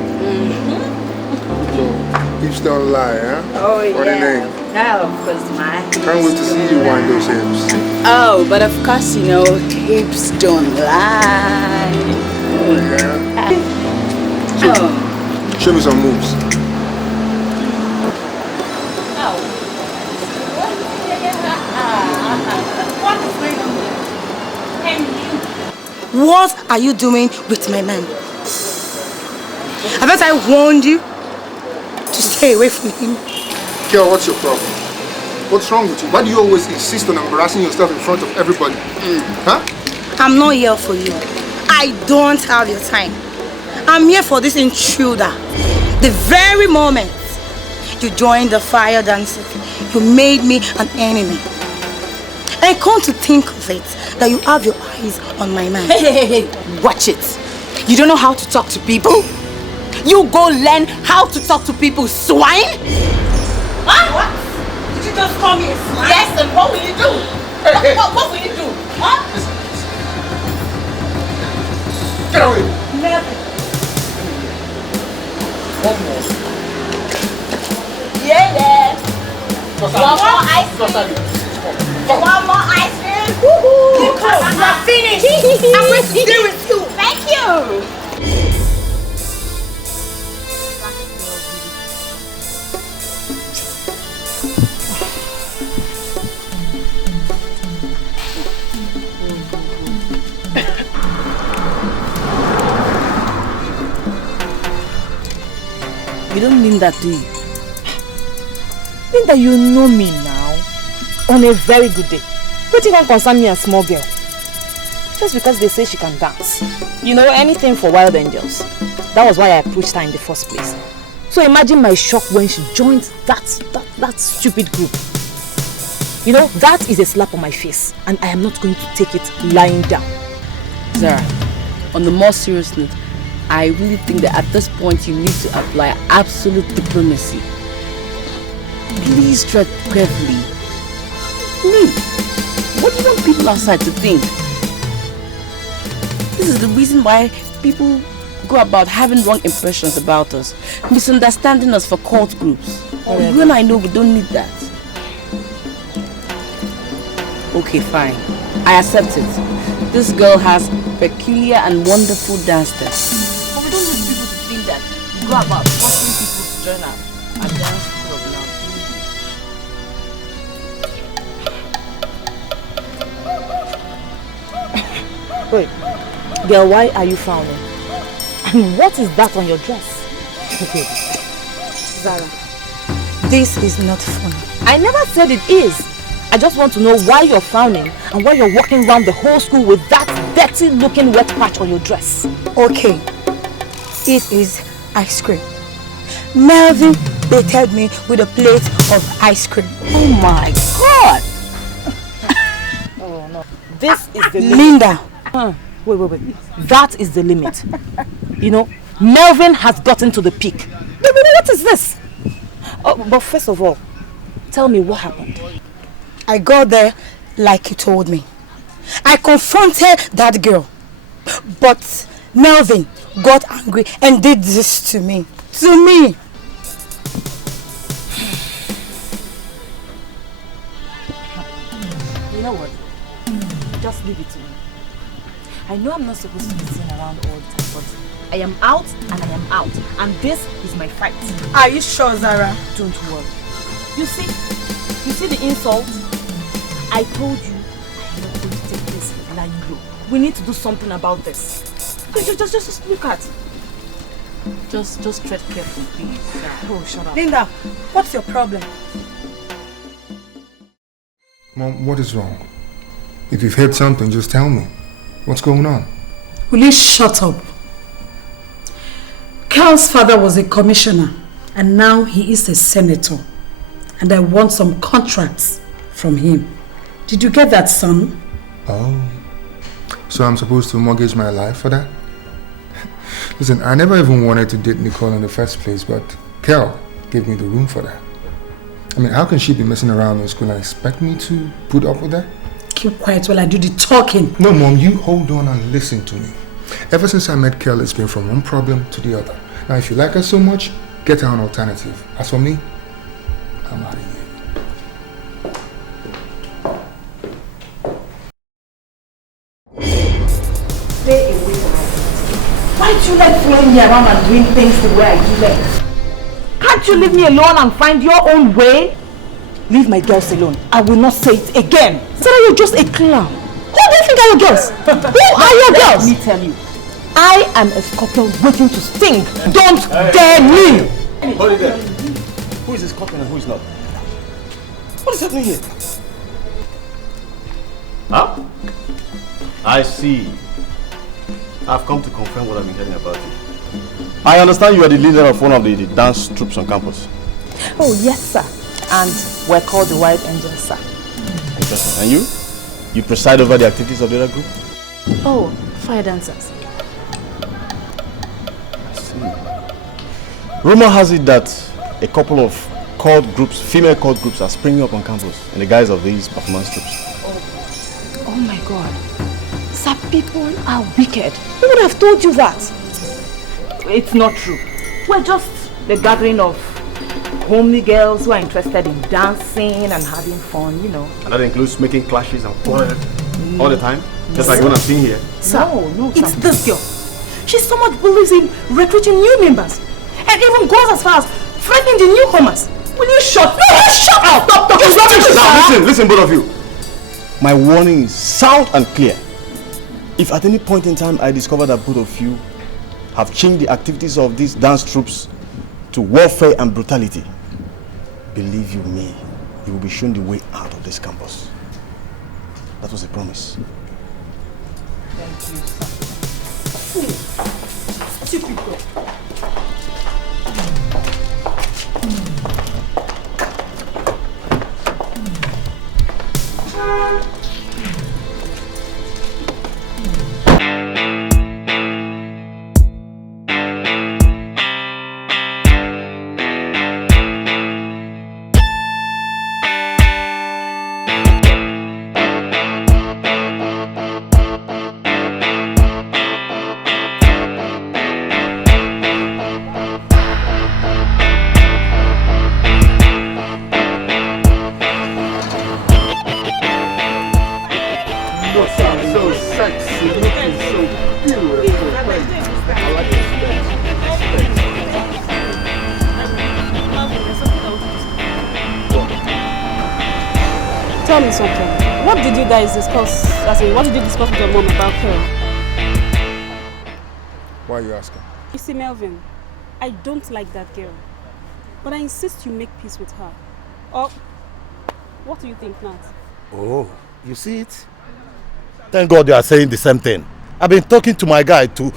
So, hips don't lie, huh? Oh, what yeah. a name. Yeah, of course, my. Can't wait to see you wind those hips. Oh, but of course, you know, hips don't lie. Oh, yeah. Show me some moves. What are you doing with my man? Haven't I warned you to stay away from him? Girl, what's your problem? What's wrong with you? Why do you always insist on embarrassing yourself in front of everybody? Huh? I'm not here for you. I don't have your time. I'm here for this intruder. The very moment you joined the fire dancing, you made me an enemy. And come to think of it, that you have your eyes on my man. Hey, watch it. You don't know how to talk to people? You go learn how to talk to people, swine! What? Did you just call me a swine? Yes, and what will you do? What will you do? Huh? Get away! Never. One more. Yeah. One more ice cream. One more ice cream. Woohoo! You're finished. I'm going to deal with you. Thank you. You don't mean that, do you? Mean that you know me now on a very good day. But you don't concern me as small girl. Just because they say she can dance. You know, anything for wild angels. That was why I approached her in the first place. So imagine my shock when she joined that stupid group. You know, that is a slap on my face, and I am not going to take it lying down. Zara, on the more serious note, I really think that at this point you need to apply absolute diplomacy. Please tread carefully. Me, what do you want people outside to think? This is the reason why people go about having wrong impressions about us, misunderstanding us for cult groups. You and I know we don't need that. Okay, fine. I accept it. This girl has peculiar and wonderful dance steps. But we don't need people to think that we go about forcing people to join our dance club now. Wait, girl, why are you frowning? And what is that on your dress? Zara, this is not funny. I never said it is. I just want to know why you're frowning and why you're walking around the whole school with that dirty looking wet patch on your dress. Okay, it is ice cream. Melvin baited me with a plate of ice cream. Oh my God! Oh no, this is the Linda. Wait. That is the limit. You know, Melvin has gotten to the peak. What is this? Oh, but first of all, tell me what happened. I got there like you told me. I confronted that girl. But Melvin got angry and did this to me. To me. You know what? Just leave it to me. I know I'm not supposed to be seen around all the time, but I am out and I am out. And this is my fight. Are you sure, Zara? Don't worry. You see the insult? I told you I am not going to take this lying low. We need to do something about this. Just look at. Just tread carefully, please. Oh, shut up. Linda, what's your problem? Mom, what is wrong? If you've heard something, just tell me. What's going on? Will you shut up? Carl's father was a commissioner and now he is a senator. And I want some contracts from him. Did you get that, son? Oh. So I'm supposed to mortgage my life for that? Listen, I never even wanted to date Nicole in the first place, but Carl gave me the room for that. I mean, how can she be messing around in school and expect me to put up with that? Keep quiet while I do the talking. No, Mom, you hold on and listen to me. Ever since I met Carl, it's been from one problem to the other. Now, if you like her so much, get her an alternative. As for me, I'm out of here. Stay away from me. Why do you like following me around and doing things the way I do them? Can't you leave me alone and find your own way? Leave my girls alone. I will not say it again. Sarah, you're just a clown. Who do you think are your girls? Who are your girls? Let me tell you. I am a scorpion waiting to sting. Don't dare me! Hold it there. Who is the scorpion and who is not? What is happening here? Huh? I see. I've come to confirm what I've been hearing about you. I understand you are the leader of one of the dance troops on campus. Oh, yes, sir. And we're called the White Angels, sir. Interesting. And you? You preside over the activities of the other group? Oh, fire dancers. I see. Rumor has it that a couple of chord groups, female chord groups, are springing up on campus in the guise of these performance troops. Oh my God. Sir, people are wicked. Who would have told you that? It's not true. We're just the gathering of homely girls who are interested in dancing and having fun, you know. And that includes making clashes and quarrels all the time? Just like what I'm seeing here? Sir, no, It's this girl. She so much believes in recruiting new members and even goes as far as threatening the newcomers. Will you shut up? No, shut up! Stop talking rubbish! Now listen, both of you. My warning is sound and clear. If at any point in time I discover that both of you have changed the activities of these dance troops to warfare and brutality, believe you me, you will be shown the way out of this campus. That was a promise. Thank you, sir. Stupid girl. Tell me something. What did you guys discuss? What did you discuss with your mom about her? Why are you asking? You see, Melvin, I don't like that girl. But I insist you make peace with her. Or, what do you think, Nat? Oh, you see it? Thank God you are saying the same thing. I've been talking to my guy to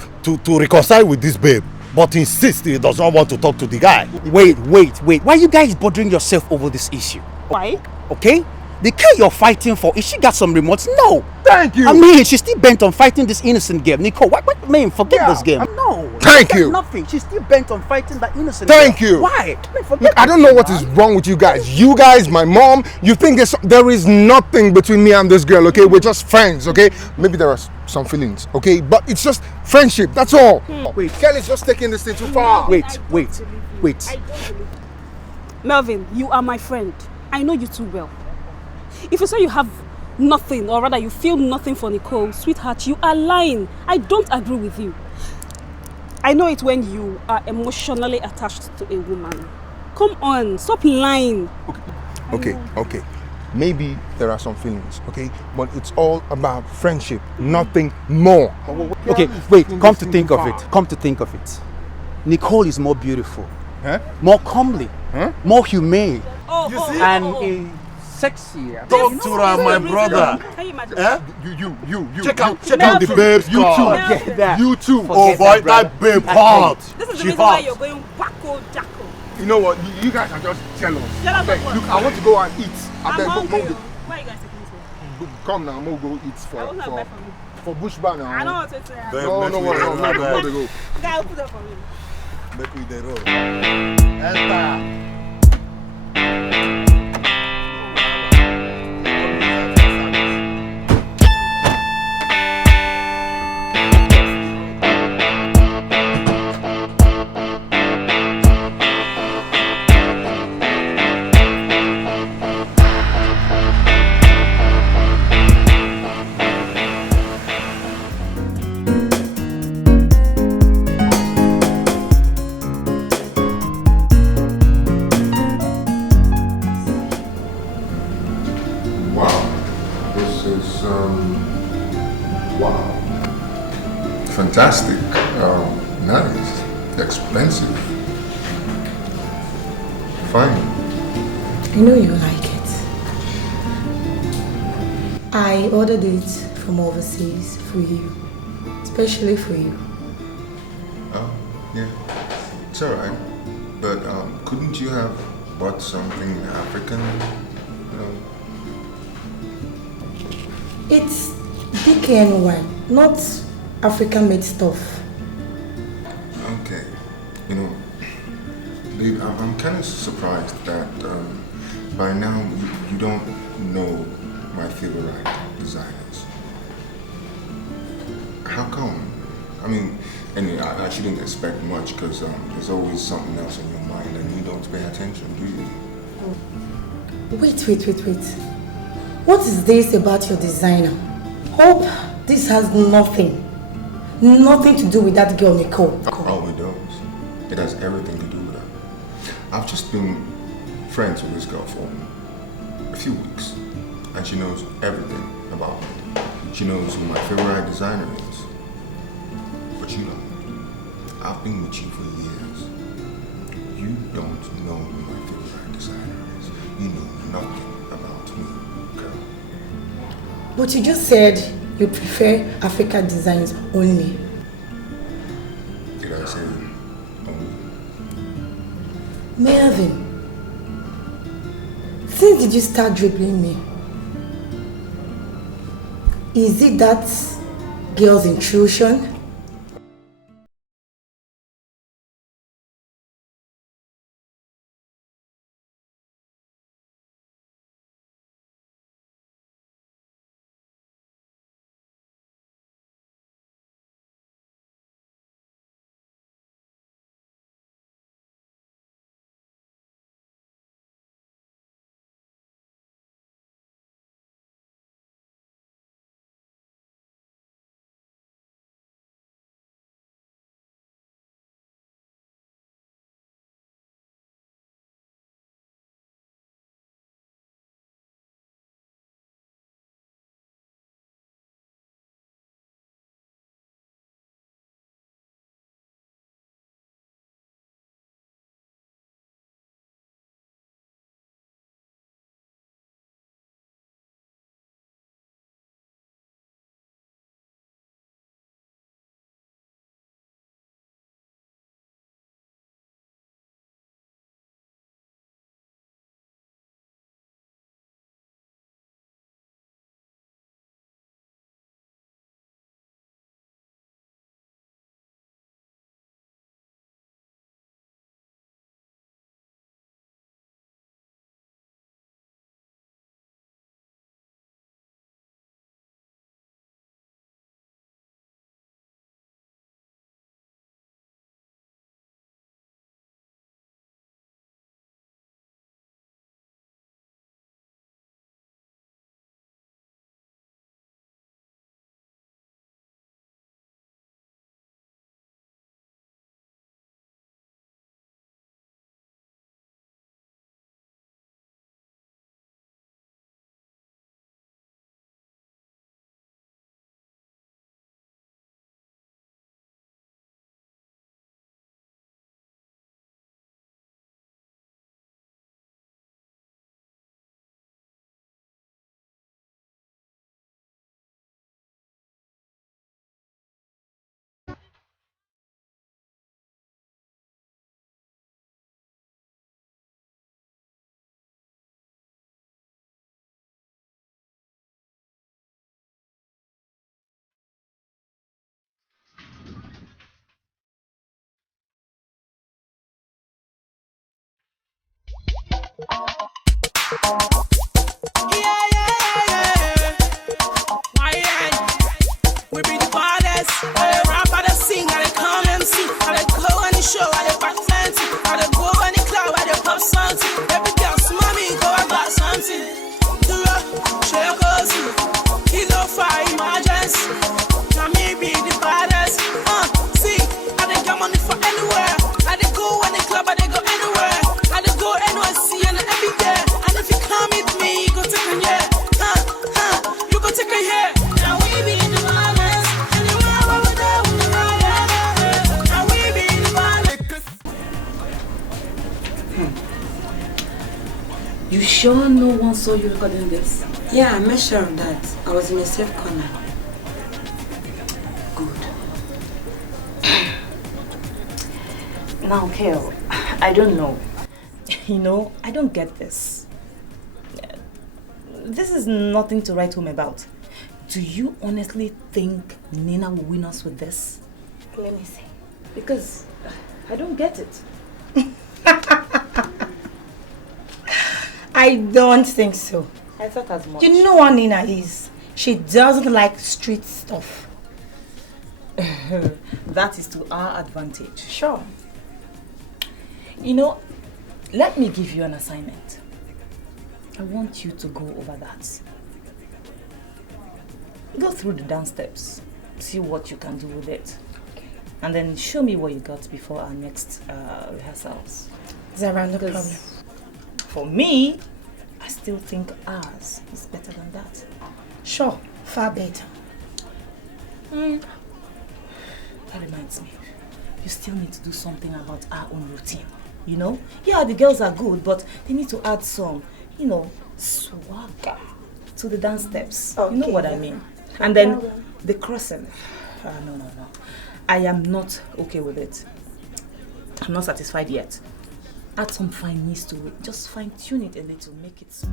reconcile with this babe, but he insists he does not want to talk to the guy. Wait. Why are you guys bothering yourself over this issue? Why? Okay? The girl you're fighting for, is she got some remorse? No. Thank you. I mean, she's still bent on fighting this innocent girl. Nicole, what man, forget this game. No. Thank you. Nothing. She's still bent on fighting that innocent Thank girl. you. Why? Look, I don't know what is wrong with you guys. You guys, my mom, you think there is nothing between me and this girl, okay? We're just friends, okay? Maybe there are some feelings, okay? But it's just friendship, that's all. Wait, Kelly's just taking this thing too far. Wait. Melvin, you are my friend. I know you too well. If you say you have nothing, or rather you feel nothing for Nicole, sweetheart, you are lying. I don't agree with you. I know it when you are emotionally attached to a woman. Come on, stop lying. Okay. Maybe there are some feelings, okay? But it's all about friendship, nothing more. Okay, wait, come to think of it. Nicole is more beautiful, more comely, more humane, and a sexy. Talk to her, my brother. Can you imagine? Eh? You. Check out the babe's You car. too. You too. Oh boy, that babe hot. This is the She reason why hot. you're going wacko jacko. You know what? You guys are just jealous. Jealous of Abeg, what? look, I want to go and eat. I'm Abeg, hungry. go. Where are you guys taking me to? Come now, I'm gonna go eat I want to buy for me. for bush bar now. I don't want to say Babe, No, make no, we no, dey no, roll, no, abeg. no, go. Guy, put that for me. Make we dey roll. Enter. Wow, this is wow, fantastic, nice, expensive, fine. I know you like it. I ordered it from overseas for you, especially for you. Oh, yeah, it's alright. But couldn't you have bought something African? You know? It's Dikeh, not African-made stuff. Okay, you know, babe, I'm kind of surprised that by now you don't know my favorite designers. How come? I mean, anyway, I shouldn't expect much because there's always something else in your mind and you don't pay attention, do you? Wait. What is this about your designer? Hope this has nothing to do with that girl, Nicole. Oh, it does. It has everything to do with her. I've just been friends with this girl for a few weeks and she knows everything about me. She knows who my favorite designer is. But you know, I've been with you for years. You don't know who my favorite designer is. You know nothing about me, girl. But you just said you prefer African designs only. Did I say only? Melvin, since did you start dribbling me? Is it that girl's intrusion? We be the baddest. I dey rap, I dey sing, I dey come MC. I dey go any show, I dey back plenty. I dey go any club, I dey pop something. Every girl smell me, go I got something. Dura, shake cozy, kilo fire emergency. Now me be the baddest. See, I dey get money for anywhere. I dey go any club, I dey go anywhere. I dey go NYC and every year. And if you come with me, you go take a year. You go take a year. Now we be the baddest. You sure no one saw you recording this? Yeah, I made sure of that. I was in a safe corner. Now, Kel, I don't know. You know, I don't get this. This is nothing to write home about. Do you honestly think Nina will win us with this? Let me see. Because I don't get it. I don't think so. I thought as much. You know what Nina is? She doesn't like street stuff. That is to our advantage. Sure. You know, let me give you an assignment. I want you to go over that. Go through the dance steps, see what you can do with it. Okay. And then show me what you got before our next rehearsals. Is that around the problem? For me, I still think ours is better than that. Sure, far better. That reminds me, you still need to do something about our own routine. You know? Yeah, the girls are good, but they need to add some, you know, swagger to the dance steps. Okay, you know what I mean? And then the crossing. No. I am not okay with it. I'm not satisfied yet. Add some fineness to it. Just fine tune it a little, make it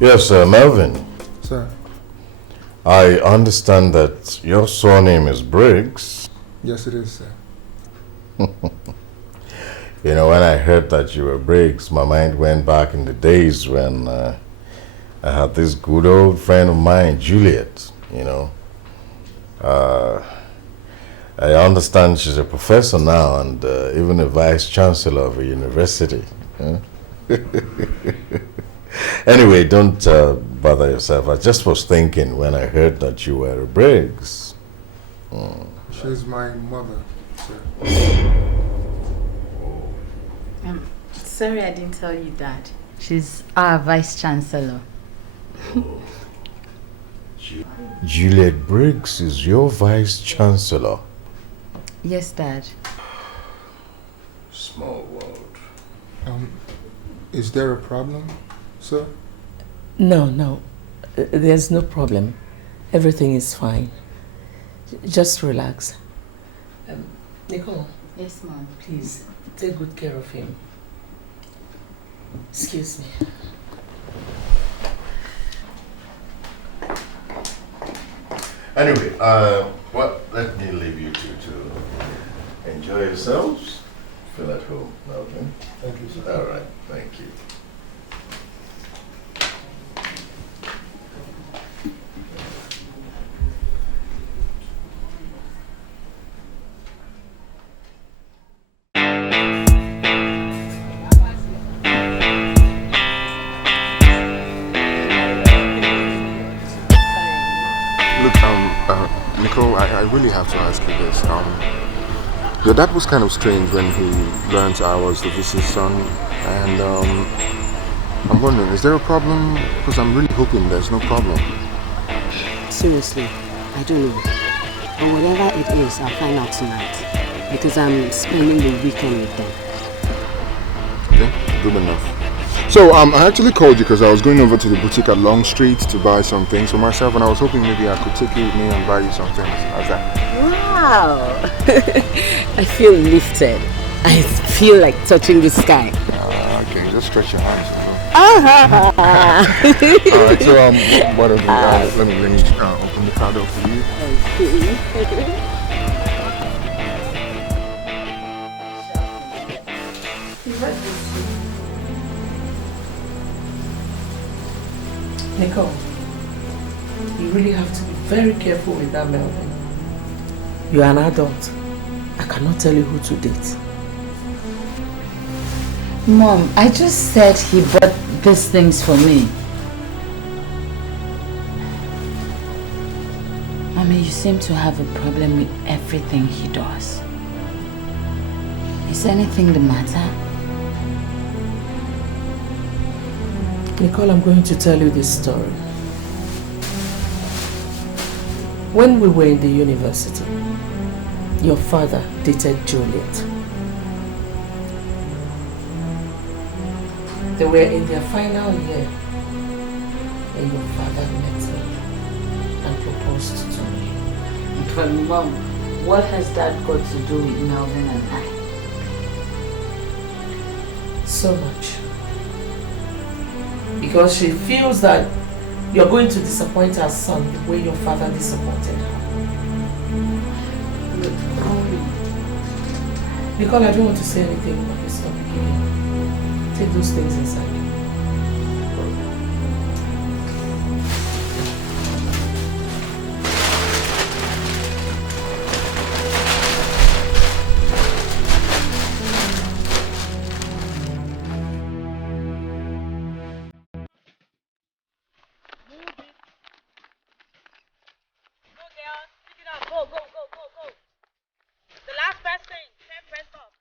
Yes, Melvin. Sir. I understand that your surname is Briggs. Yes, it is, sir. You know, when I heard that you were Briggs, my mind went back in the days when I had this good old friend of mine, Juliet, you know. I understand she's a professor now and even a vice chancellor of a university. Huh? Anyway, don't bother yourself. I just was thinking when I heard that you were a Briggs. She's my mother, sir. Sorry I didn't tell you that. She's our vice chancellor. Juliet Briggs is your vice chancellor. Yes, Dad. Small world. Is there a problem, sir? No. There's no problem. Everything is fine. Just relax. Nicole. Yes, Mom. Please, take good care of him. Excuse me. Anyway, well, let me leave you two to enjoy yourselves. Feel at home, Melvin. Thank you, sir. All right, thank you. Nicole, I really have to ask you this. Your dad was kind of strange when he learned I was the VC's son, and I'm wondering, is there a problem? Because I'm really hoping there's no problem. Seriously, I don't know. But whatever it is, I'll find out tonight. Because I'm spending the weekend with them. Okay, good enough. So I actually called you because I was going over to the boutique at Long Street to buy some things for myself, and I was hoping maybe I could take you with me and buy you some things. How's that? Wow! I feel lifted. I feel like touching the sky. Okay, just stretch your arms. Ah! Alright, so what do let me open the car door for you. Nicole, you really have to be very careful with that Melvin. You are an adult. I cannot tell you who to date. Mom, I just said he bought these things for me. Mommy, you seem to have a problem with everything he does. Is anything the matter? Nicole, I'm going to tell you this story. When we were in the university, your father dated Juliet. They were in their final year when your father met me and proposed to me. But Mom, what has that got to do with Melvin and I? So much. Because she feels that you're going to disappoint her son the way your father disappointed her. Nicole, I don't want to say anything about this topic again. Take those things inside. Go, go, go, go, go. The last person, 10 press up.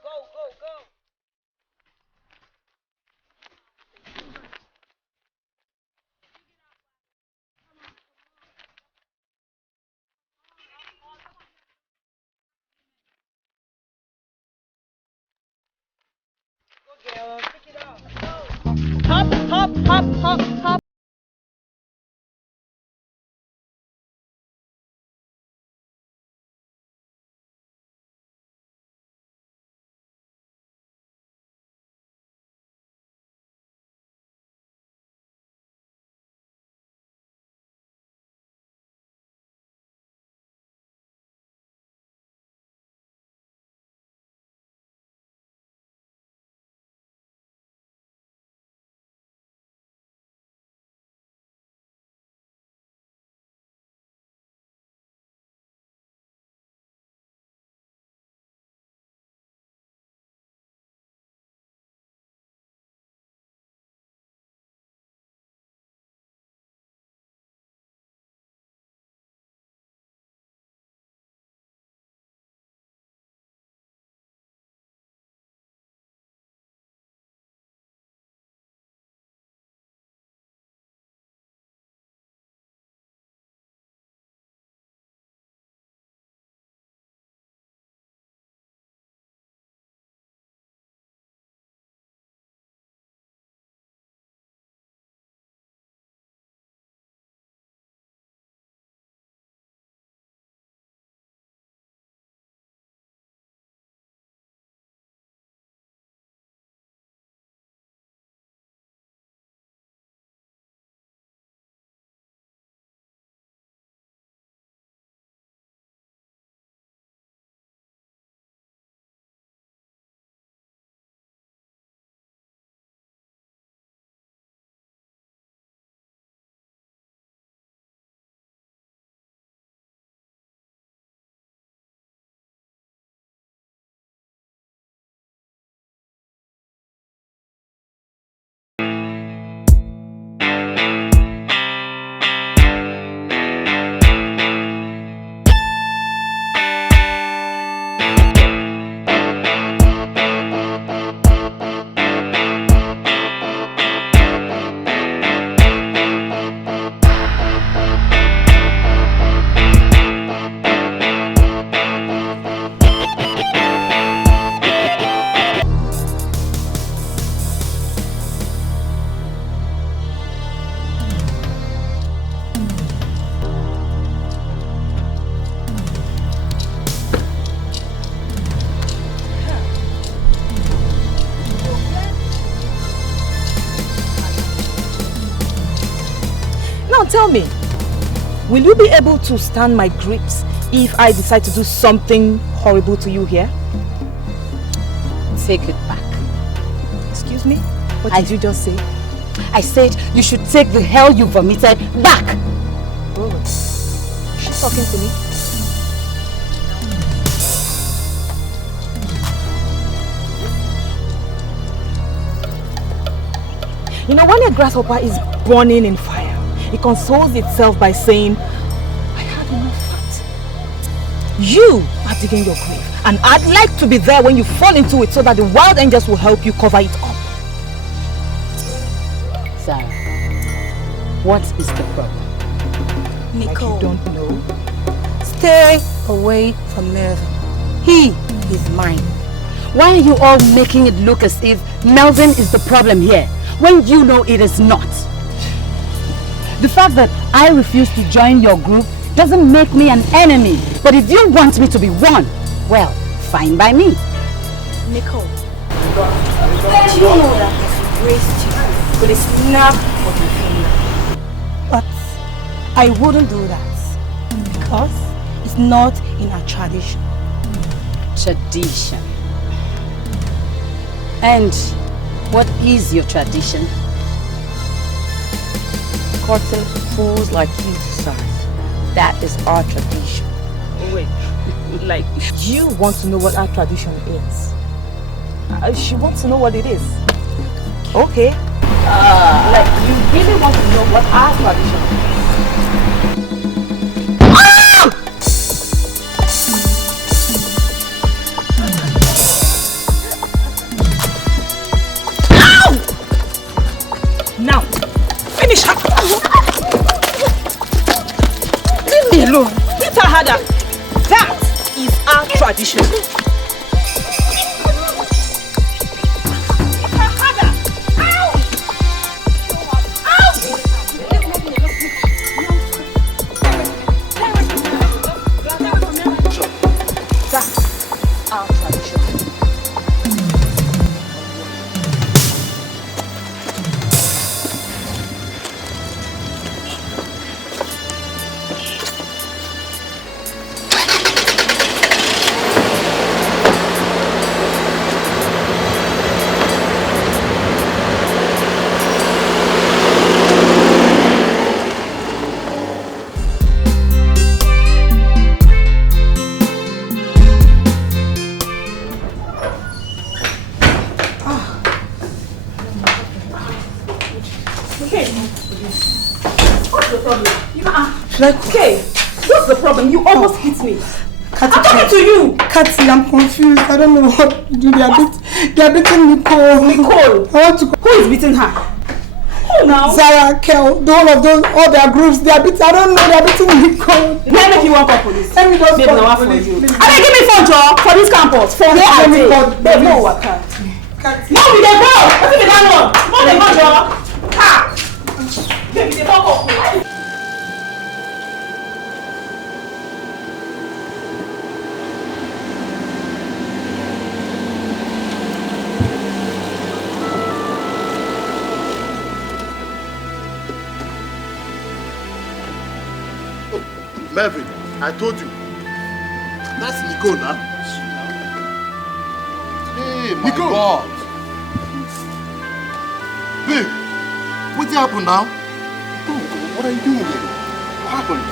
Go, go, go. Go, girl, pick it up. Go. Hop, hop, hop, hop, hop. tell me, will you be able to stand my grips if I decide to do something horrible to you here? Take it back. Excuse me? What did you just say? I said you should take the hell you vomited back. Oh. She's talking to me. You know, when a grasshopper is burning in fire, it consoles itself by saying, I had enough fat. You are digging your grave, and I'd like to be there when you fall into it so that the wild angels will help you cover it up. Sarah, what is the problem? Nicole. Like you don't know? Stay away from Melvin. He is mine. Why are you all making it look as if Melvin is the problem here, when you know it is not? The fact that I refuse to join your group doesn't make me an enemy. But if you want me to be one, well, fine by me. Nicole, do you know that I've raised you with a snap of my finger? But I wouldn't do that because it's not in our tradition. Tradition. And what is your tradition? Cutting fools like you to size. That is our tradition. Oh, wait. Like, you want to know what our tradition is? She wants to know what it is. Okay. Like, you really want to know what our tradition is? Now, finish her. Leave me alone. Hit her harder. That is our tradition. Hit her harder. Ow! Ow! That's our tradition. Okay, what's the problem? You almost hit me. Cathy, I'm talking to you. Cathy, I'm confused. I don't know what to do. They are beating Nicole. Nicole? I want to go. Who is beating her? Who now? Zara, Kel, the whole of those, all their groups, they are beating. I don't know, they are beating Nicole. Let me make you call police. Let me just Babe, call now police. for you. Please. I mean, give me phone job for this campus. For where I dey. Babe, no work. No, we dey go. What is that one? No, they go job. Ha! Babe, they go go. Melvin, I told you. That's Nicole now. Hey, my Nicole. God. Babe, what happened now? What are you doing here? What happened?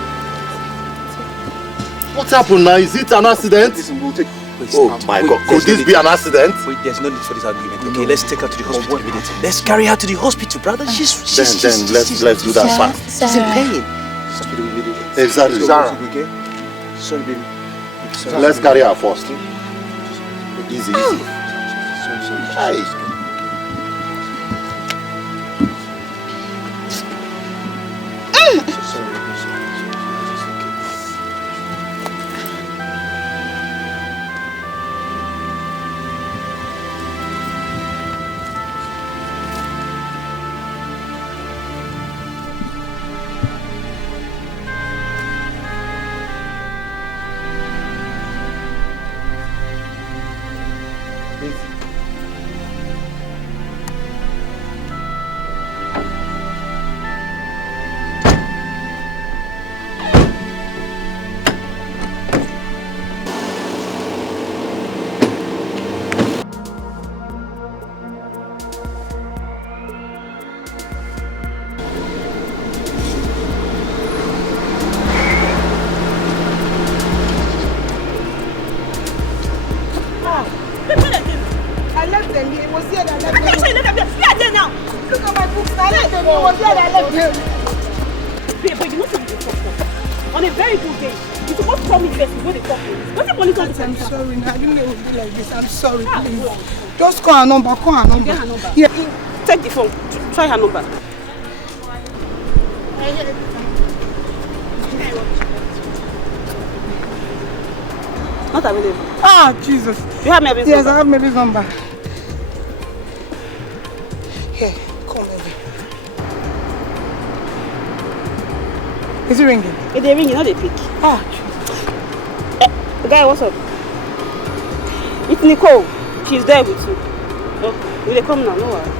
What happened now? Is it an accident? Listen, we'll take... Wait, oh my God, could this be an accident? Wait, there's no need for this argument, okay? Let's take her to the hospital immediately. Let's carry her to the hospital, brother. Then let's do that fast. She's in pain. Hospital immediately. Exactly. Zara. Okay? Sorry, baby. Sorry. Let's carry her first. Easy, easy. Sorry. them here. It was here that I left them. You left them here. We are there now. Look at my books. I left them here. It was here that I left them. Babe, but you know something you fucked up. On a very good day, you supposed to call me first before they talk to you. What's the police on the I'm sorry. I didn't know it would be like this. I'm sorry, please. Just call her number. Call her number. Get her number. Yeah. Take the phone. Try her number. Not available. Ah, Jesus. You have Melvin's number? Yes, number? I have Melvin's number. Here, call Melvin. Is it ringing? If they ring, you know they pick. Ah, guy, what's up? It's Nicole. She's there with you. Oh, will they come now? No worry.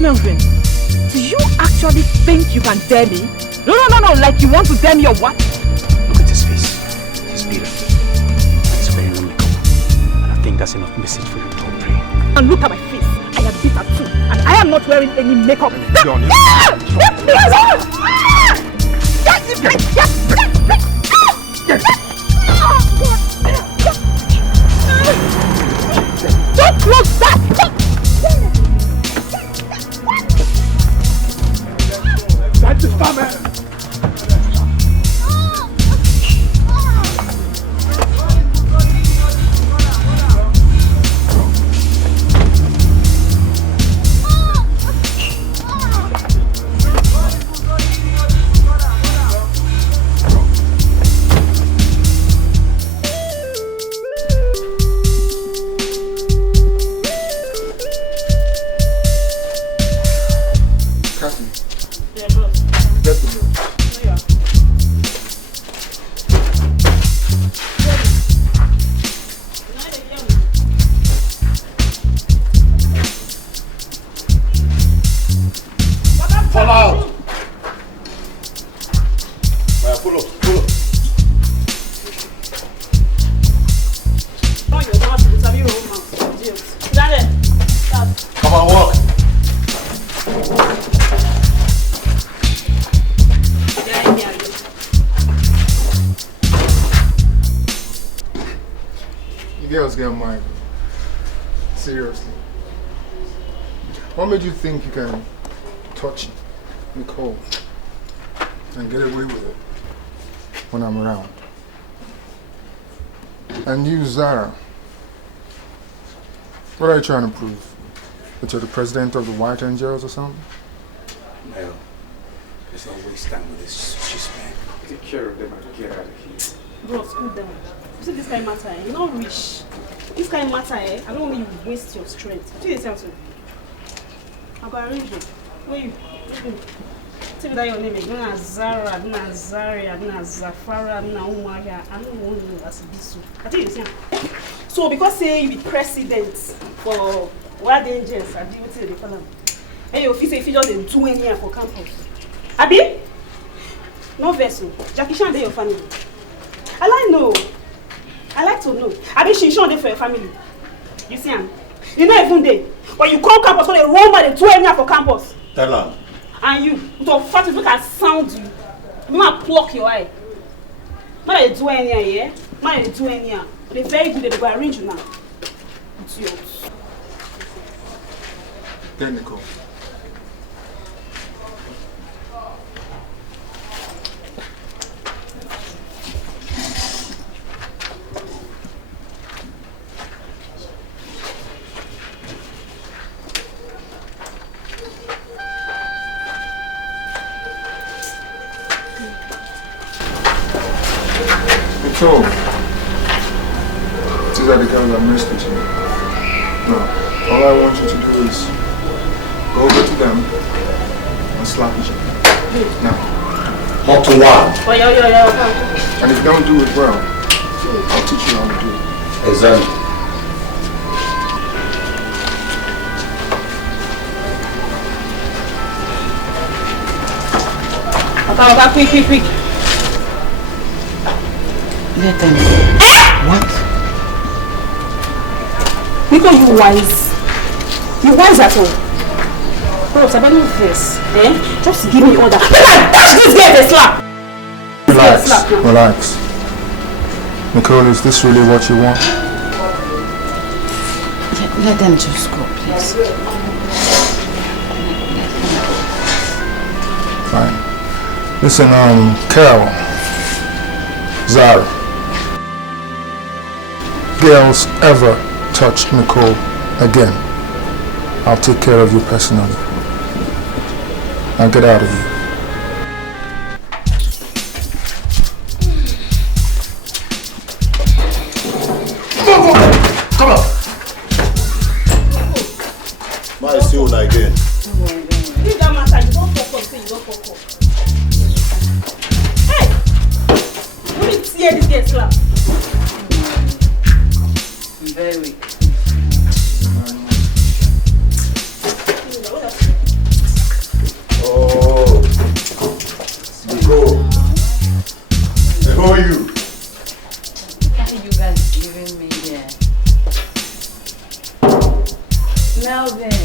Melvin, do you actually think you can dare me? No, like you want to dare me or what? Look at his face. He's beautiful. He's wearing no makeup. And I think that's enough message for you to pray. And look at my face. I am bitter too. And I am not wearing any makeup. John, Don't close that! That's the man. Seriously. What made you think you can touch Nicole and get away with it when I'm around? And you, Zara, what are you trying to prove? That you're the president of the White Angels or something? Well, let's not waste time with this shit, man. Take care of them and get out of here. Bro, screw them. You see this guy matter, you're not rich. This kind of matter, I don't want you to waste your strength. Do you say something? I'll go arrange it. Where you? Tell me that your name is not Zara, not Zaria, not Zafara, not Umaya. I don't want you as a bisu. I tell you the same. So because say you be president for Wild Angels, I deal with the column. And your office if you just do anything for campus. Abi? No vessel. Jackie Chan dey your family. I like to know. Abi she Chan dey for your family. You see am? You know even dey. When you come campus, so they roll by the do anything for campus. Tell her. And you, with your fat look at sound you. You want to pluck your eye. Not that they do anything, yeah? Not that they do anything. They're very good, they go arrange you now. It's yours. Then Nicole. Nicole. These are the girls that messed with you. No, all I want you to do is go over to them and slap each other. Now. Hot to one. Oh, yeah. And if you don't do it well, I'll teach you how to do it. Esin. Okay, quick. Let them go. What? Because you wise. You wise at all. Bro, I don't know this. Just give me order. Dash this girl a slap. Relax. Nicole, is this really what you want? Let them just go, please. Fine. Listen, Carol, Zara. Girls ever touch Nicole again, I'll take care of you personally. Now get out of here. Come on. Why is you again? Leave that matter, you don't fuck up, say you don't fuck up. Hey! Let me tear this girl slap. Very weak. Oh, Nicole. Who are you? What are you guys giving me here? Melvin.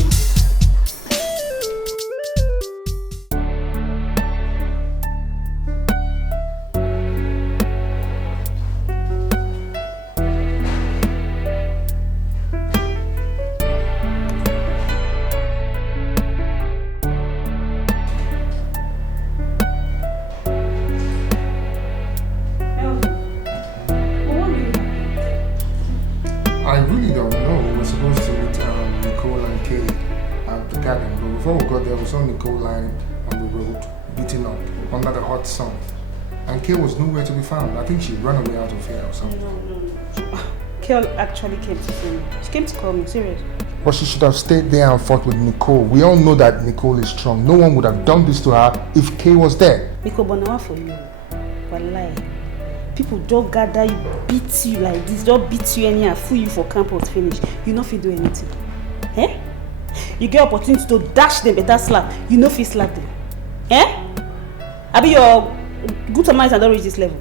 I really don't know. We were supposed to meet Nicole and Kay at the garden, but before we got there, we saw Nicole lying on the road, beaten up under the hot sun. And Kay was nowhere to be found. I think she ran away out of here or something. No. Kel actually came to see me. She came to call me, serious. But she should have stayed there and fought with Nicole. We all know that Nicole is strong. No one would have done this to her if Kay was there. Nicole, but now for you. But lie. People don't gather you, beat you like this, don't beat you anyhow, fool you for campus finish. You know if you do anything. Eh? You get opportunity to dash them better slap. You know if you slap them. Eh? I be your good mind and don't reach this level.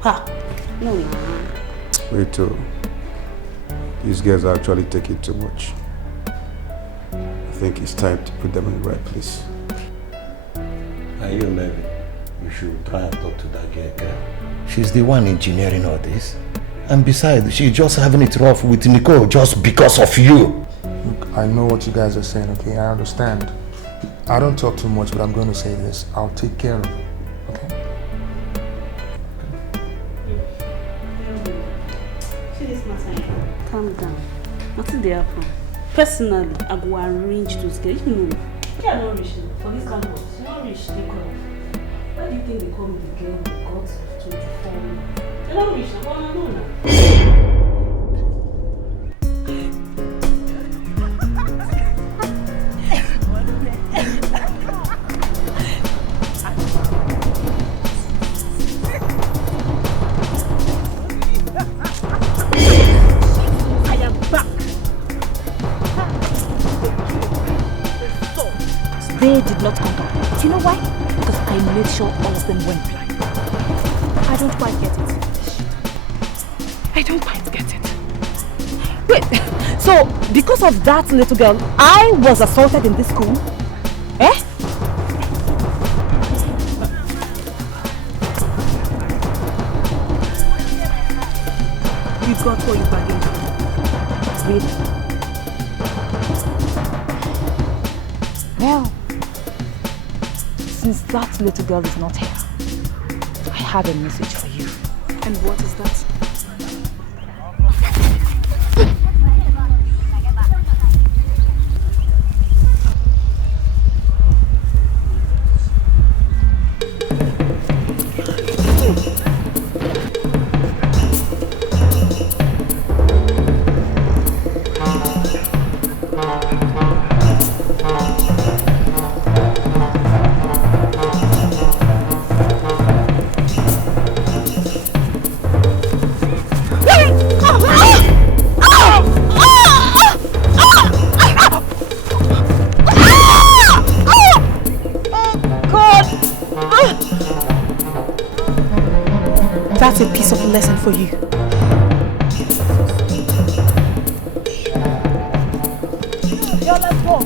Ha! No. Wait, these guys are actually taking too much. I think it's time to put them in the right place. Are you maybe? You should try and talk to that girl. She's the one engineering all this. And besides, she's just having it rough with Nicole just because of you. Look, I know what you guys are saying, okay? I understand. I don't talk too much, but I'm going to say this. I'll take care of it, okay? See this matter. Calm down. Nothing they happen. Personally, I go arrange to scale. You know, you are not rich for this campus. You're not rich, they call. Why do you think they call me the girl who got 24? They're not rich, I know now. they did not come back. Do you know why? Because I made sure all of them went blind. I don't quite get it. I don't quite get it. Wait, so because of that little girl, I was assaulted in this school? Eh? You got what you bargained for. Really? Well, since that little girl is not here, I have a message for you. And what is that? That's a piece of lesson for you. Yo, let's go.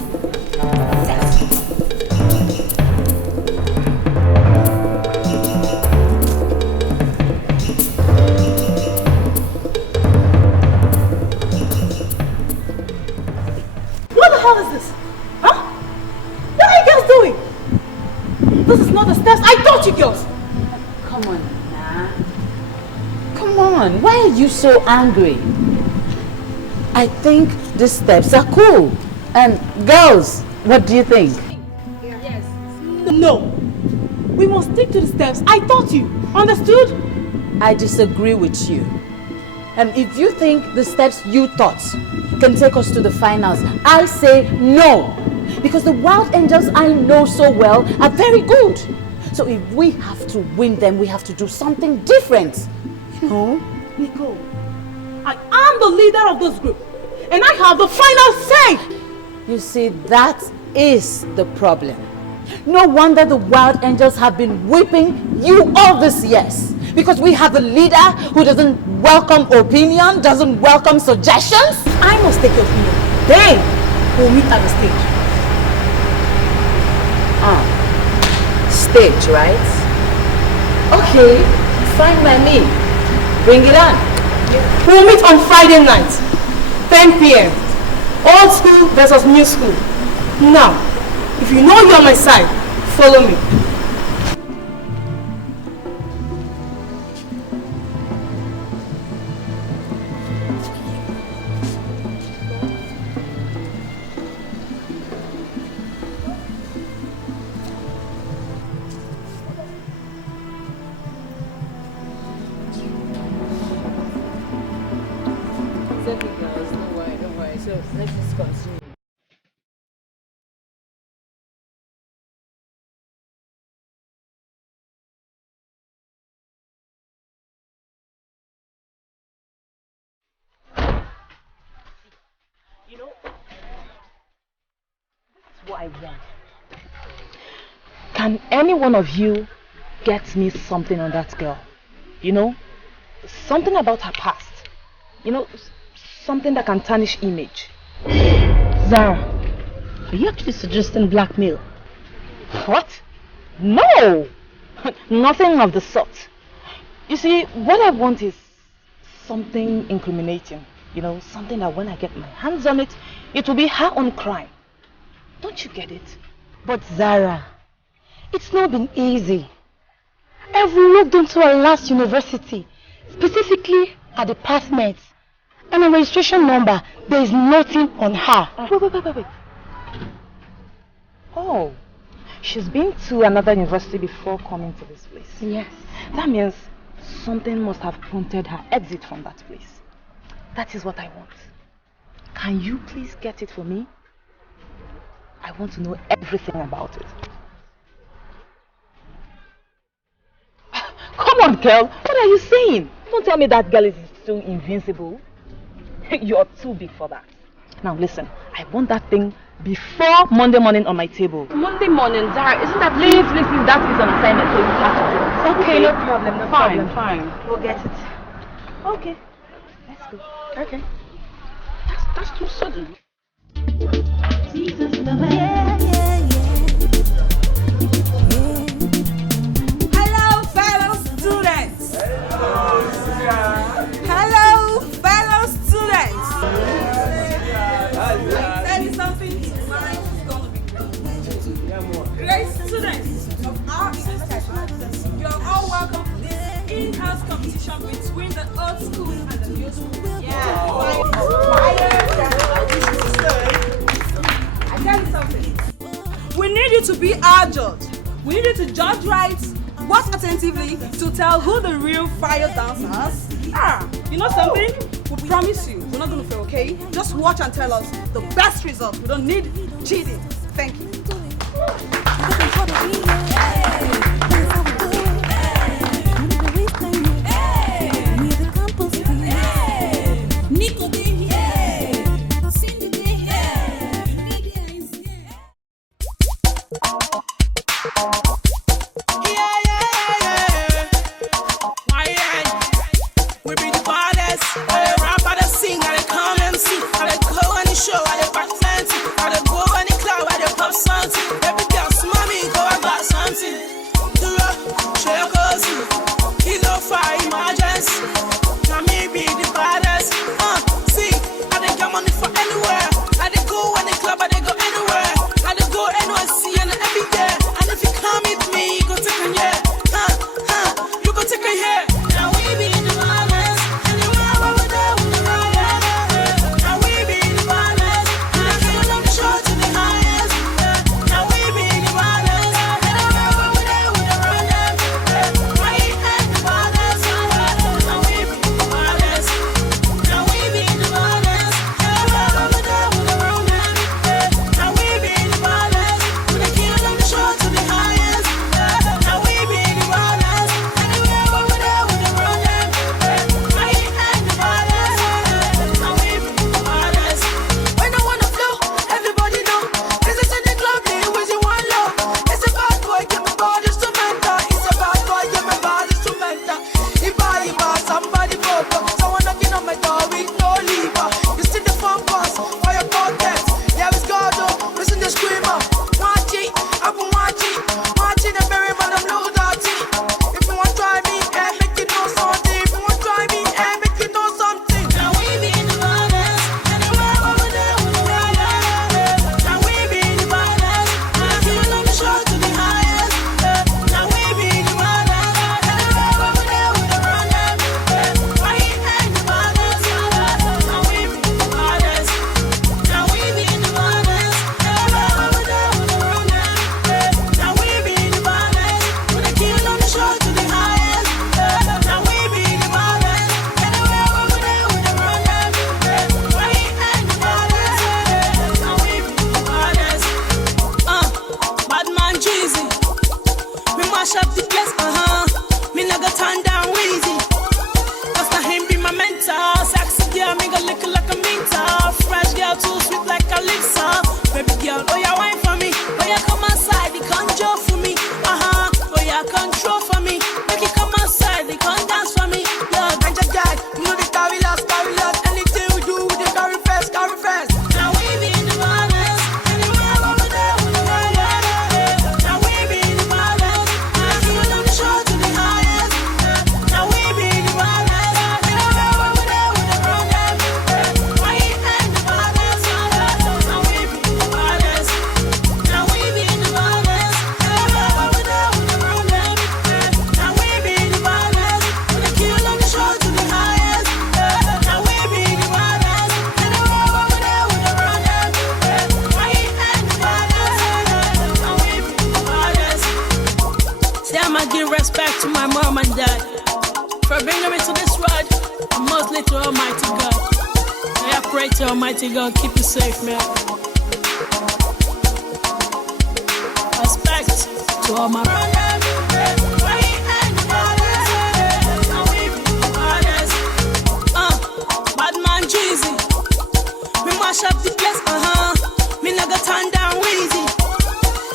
What the hell is this? Huh? What are you girls doing? This is not the steps I taught you girls. Come on, Nana. Come on, why are you so angry? I think the steps are cool. And girls, what do you think? Yes. No. We must stick to the steps I taught you. Understood? I disagree with you. And if you think the steps you taught can take us to the finals, I say no. Because the wild angels I know so well are very good. So if we have to win them, we have to do something different. No? Nicole, I am the leader of this group. And I have the final say. You see, that is the problem. No wonder the wild angels have been whipping you all these years. Because we have a leader who doesn't welcome opinion, doesn't welcome suggestions. I must take your opinion. Then we'll meet at the stage. Stage, right? Okay, fine by me. Bring it on. We'll meet on Friday night, 10 p.m. Old school versus new school. Now, if you know you're on my side, follow me. What I want. Can any one of you get me something on that girl? You know, something about her past. You know, something that can tarnish image. Zara, are you actually suggesting blackmail? What? No! Nothing of the sort. You see, what I want is something incriminating. You know, something that when I get my hands on it, it will be her own crime. Don't you get it? But Zara, it's not been easy. I've looked into her last university, specifically her department, and her registration number. There is nothing on her. Wait. Oh, she's been to another university before coming to this place. Yes. That means something must have prompted her exit from that place. That is what I want. Can you please get it for me? I want to know everything about it. Come on, girl. What are you saying? Don't tell me that girl is too invincible. You're too big for that. Now listen, I want that thing before Monday morning on my table. Monday morning, Zara, isn't that... Please, that is an assignment, so you have to do it. Okay, no problem, no problem. Fine. We'll get it. Okay, let's go. Okay. That's too sudden. Hello, fellow students. Hello, fellow students. I'll tell you something. Tonight is going to be great. Great students of our institution, you're all welcome to this in-house competition between the old school and the new school. I tell you something. We need you to be our judge. We need you to judge right, watch attentively to tell who the real fire dancers are. You know something? We promise you, we're not going to fail, okay? Just watch and tell us the best result. We don't need cheating. Thank you. We be the baddest. I dey rap, I dey sing, I dey come MC. I dey go any show, I dey back plenty. I dey go any club, I dey pop something. Every girl smell me, go I got something. Do up, show your cousin. Kilo fire emergency. Now me be the baddest. See, I dey get money for anywhere. I dey go any club, I dey go anywhere. I dey go NYC and every year. And if you come with me, you go take a year. You go take a year. Now we be the baddest. Anywhere where we go, we the baddest. Now we be the baddest. And I feel like the show to the highest. Now we be the baddest. Anywhere where we go, we the baddest. Why you ain't the baddest? Now we be the baddest. Now we be the baddest. Anywhere where we go, we the baddest. Now we be the baddest. We the kill on the show to the highest. Now we be the baddest. Anywhere where we go, we the baddest. Why you ain't the baddest? Now we be the baddest. When I wanna flow, everybody know. Visit in the club, they always you want low. It's a bad boy, get my body instrumental. It's a bad boy, get my body instrumental. If I somebody pop up, someone knocking on my door with no lever. You see the phone boss for your pocket. Yeah, it's God, listen the screamer. Watch it, I've been watching the very man, I'm low dirty. If you want try me, make you know something. If you want try me, make you know something. Now we be the baddest. Anywhere where we go, we the baddest. Now we be the baddest. And I feel like the show to the highest. Now we be the baddest. Anywhere where we go, we the baddest. Why you ain't the baddest? Now we be the baddest. Now we be the baddest. Anywhere where we go, we the baddest. Now we be the baddest. We the kill on the show to the highest. Now we be the baddest. Anywhere where we go, we the baddest. Why you ain't the baddest? Now we be the baddest. Bad man Jeezy. Me mash up the place, Me not go turn down Weezy. Cause now him be my mentor. Sexy girl, me go lick like a mentor. Fresh girl, too sweet like a Lisa. Baby girl, oh yeah, wine for me. Oh yeah, come outside, you control for me. Oh yeah, control for me. Make you come outside, you can dance for me. Yeah, ganja guy, you know the carry last. Anything we do, we the carry first. Now we be the baddest. Anywhere where we go, we the baddest. Now we be the baddest. And I feel like the show to the highest. Now we be the baddest. Anywhere where we go, we the baddest. Why you ain't the baddest? Now we be the baddest. Now we be the baddest. Anywhere where we go, we the baddest. Now we be the baddest. We the kill on the show to the highest. Now we be the baddest. Anywhere where we go, we the baddest. Why you ain't the baddest? Now we be the baddest. Say I'ma give respect to my mom and dad for bringing me to this world, and mostly to Almighty God. I pray to Almighty God, keep you safe, man. Respect to all my Bad man Jeezy. Me mash mash up the place, me not go turn down easy.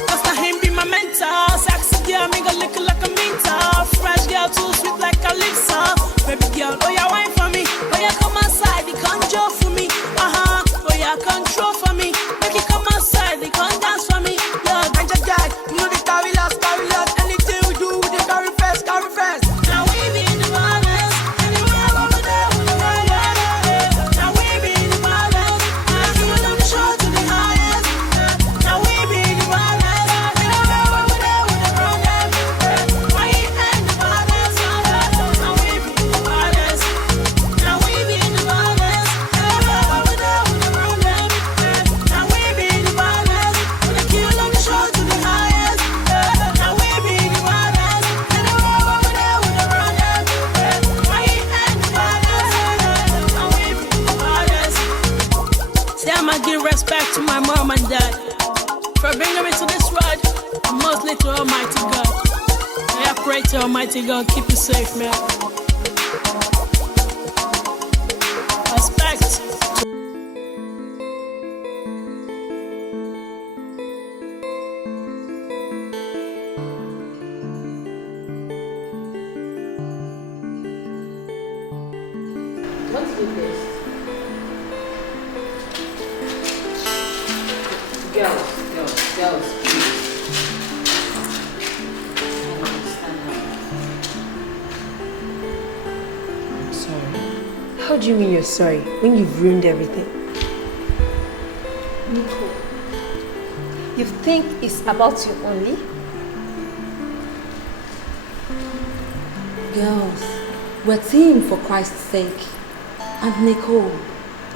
Cause now him be my mentor. Sexy girl, me go lick like a mentor. Fresh girl, too sweet like Calypso. Baby girl, oh yeah, wine for me. Oh yeah, come outside, you conjure for me. Oh yeah, control for me. Make you come outside, you can dance for me. Yeah, ganja guy, you know the carry last, carry last. Anything we do, we just carry fast, carry fast. Now we be in the violence. Anywhere over there, we the violence. Now we be in the violence. I feel on the shore to the highest. Now we be in the violence. Anywhere over there, we the problem. Why you in the violence? Now we be in the violence. Now we be in the violence. Anywhere over there, we the problem. Now we be in the violence. We the kill on the shore to the highest. Now we be in the violence. Anywhere over there, we the problem. Why you in the violence? Now we be in the violence. Say I'ma give respect to my mom and dad for bringing me to this ride, and mostly to Almighty God. I pray to Almighty God keep you safe, man. Respect. What is this? Girls, please. I don't understand how. Sorry. How do you mean you're sorry when you've ruined everything? Nico, you think it's about you only? Girls, we're a team for Christ's sake. And Nicole,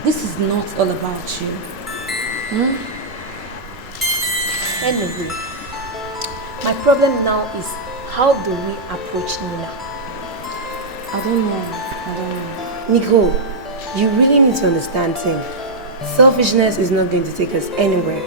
this is not all about you. Anyway, my problem now is how do we approach Nina? I don't know. Nicole, you really need to understand things. Selfishness is not going to take us anywhere.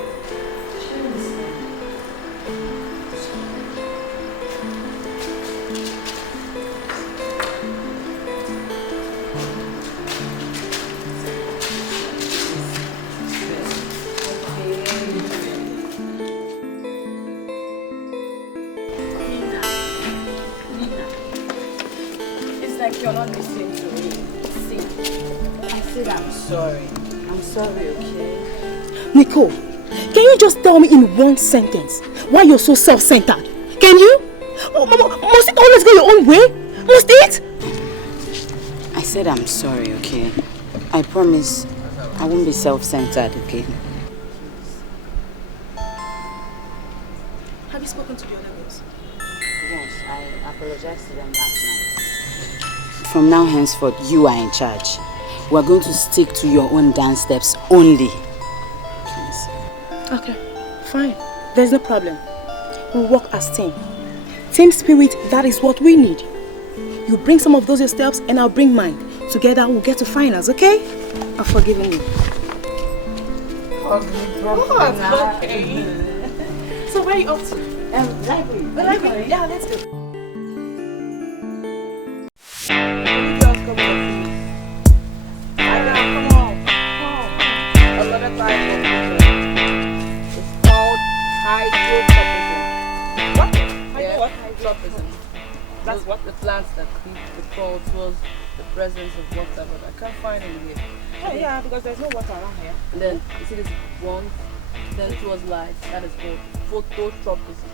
You're not listening to me. See, I said I'm sorry. I'm sorry, okay? Nicole, can you just tell me in one sentence why you're so self-centered? Can you? Must it always go your own way? Must it? I said I'm sorry, okay? I promise I won't be self-centered, okay? Have you spoken to the other girls? Yes, I apologized to them last night. From now henceforth, you are in charge. We are going to stick to your own dance steps only. Please. Okay, fine. There's no problem. We'll work as team. Team spirit, that is what we need. You bring some of those your steps and I'll bring mine. Together we'll get to finals, okay? I've forgiven you. Okay. So where are you off to? Library. The library? Yeah, let's go. That's what the plants that keep the cold towards the presence of water, but I can't find it here. Oh yeah, because there's no water around here. And then you see this one, then towards light, that is called phototropism.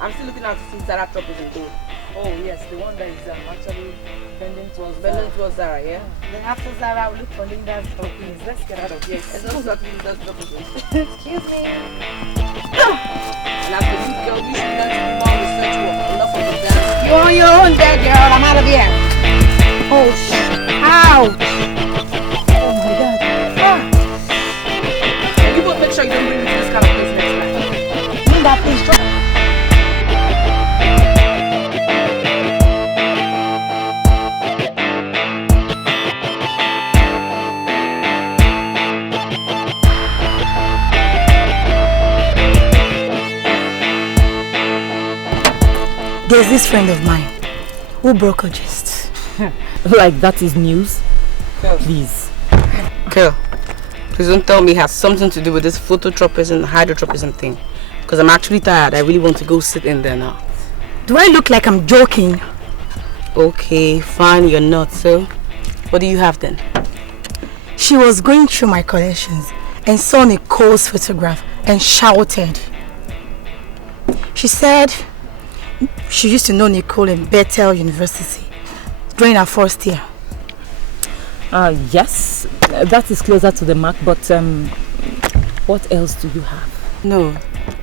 I'm still looking out to see zaratropism though. Oh yes, the one that is actually bending towards Zara, yeah? Then after Zara, I'll look for Linda's tropism. Let's get out of here. It's not exactly Linda's tropism. Excuse me. And after this girl, you should learn to do more research work. Enough of the dance. You're on your own there, girl. I'm out of here. Oh, ouch. Oh my God. And you both make sure you don't bring me to this kind of place next time. Linda, please drop. There's this friend of mine who broke a gist. Like that is news? Please. Girl, Please don't tell me it has something to do with this phototropism, hydrotropism thing. Because I'm actually tired. I really want to go sit in there now. Do I look like I'm joking? Okay, fine, you're not. So, what do you have then? She was going through my collections and saw Nicole's photograph and shouted. She said she used to know Nicole in Bethel University during her first year. Yes, that is closer to the mark, but what else do you have? No,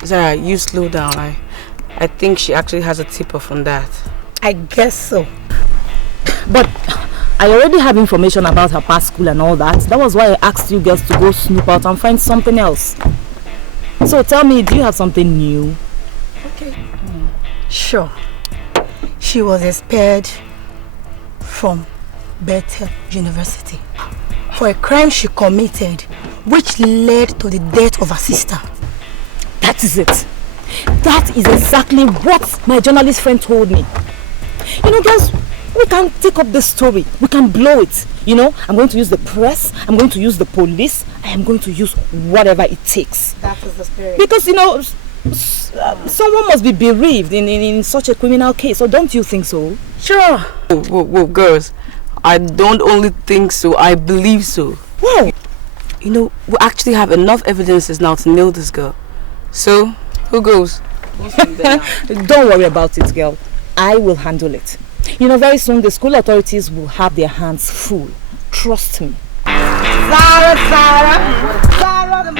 Zara, you slow down. I think she actually has a tip-off on that. I guess so. But I already have information about her past school and all that. That was why I asked you girls to go snoop out and find something else. So tell me, do you have something new? Okay. Sure. She was expelled from Bethel University for a crime she committed which led to the death of her sister. That is it. That is exactly what my journalist friend told me. You know, girls, we can take up this story. We can blow it. You know, I'm going to use the press. I'm going to use the police. I am going to use whatever it takes. That is the spirit. Because, you know, someone must be bereaved in such a criminal case. So don't you think so? Sure. Whoa, girls. I don't only think so. I believe so. Whoa. You know, we actually have enough evidences now to nail this girl. So, who goes? Don't worry about it, girl. I will handle it. You know, very soon the school authorities will have their hands full. Trust me. Sarah the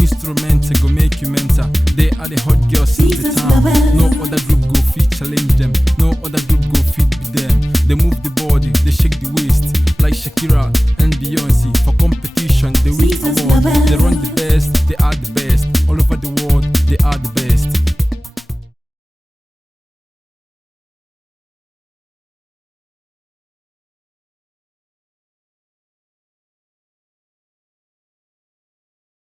Instruments go make you mental. They are the hot girls of the time.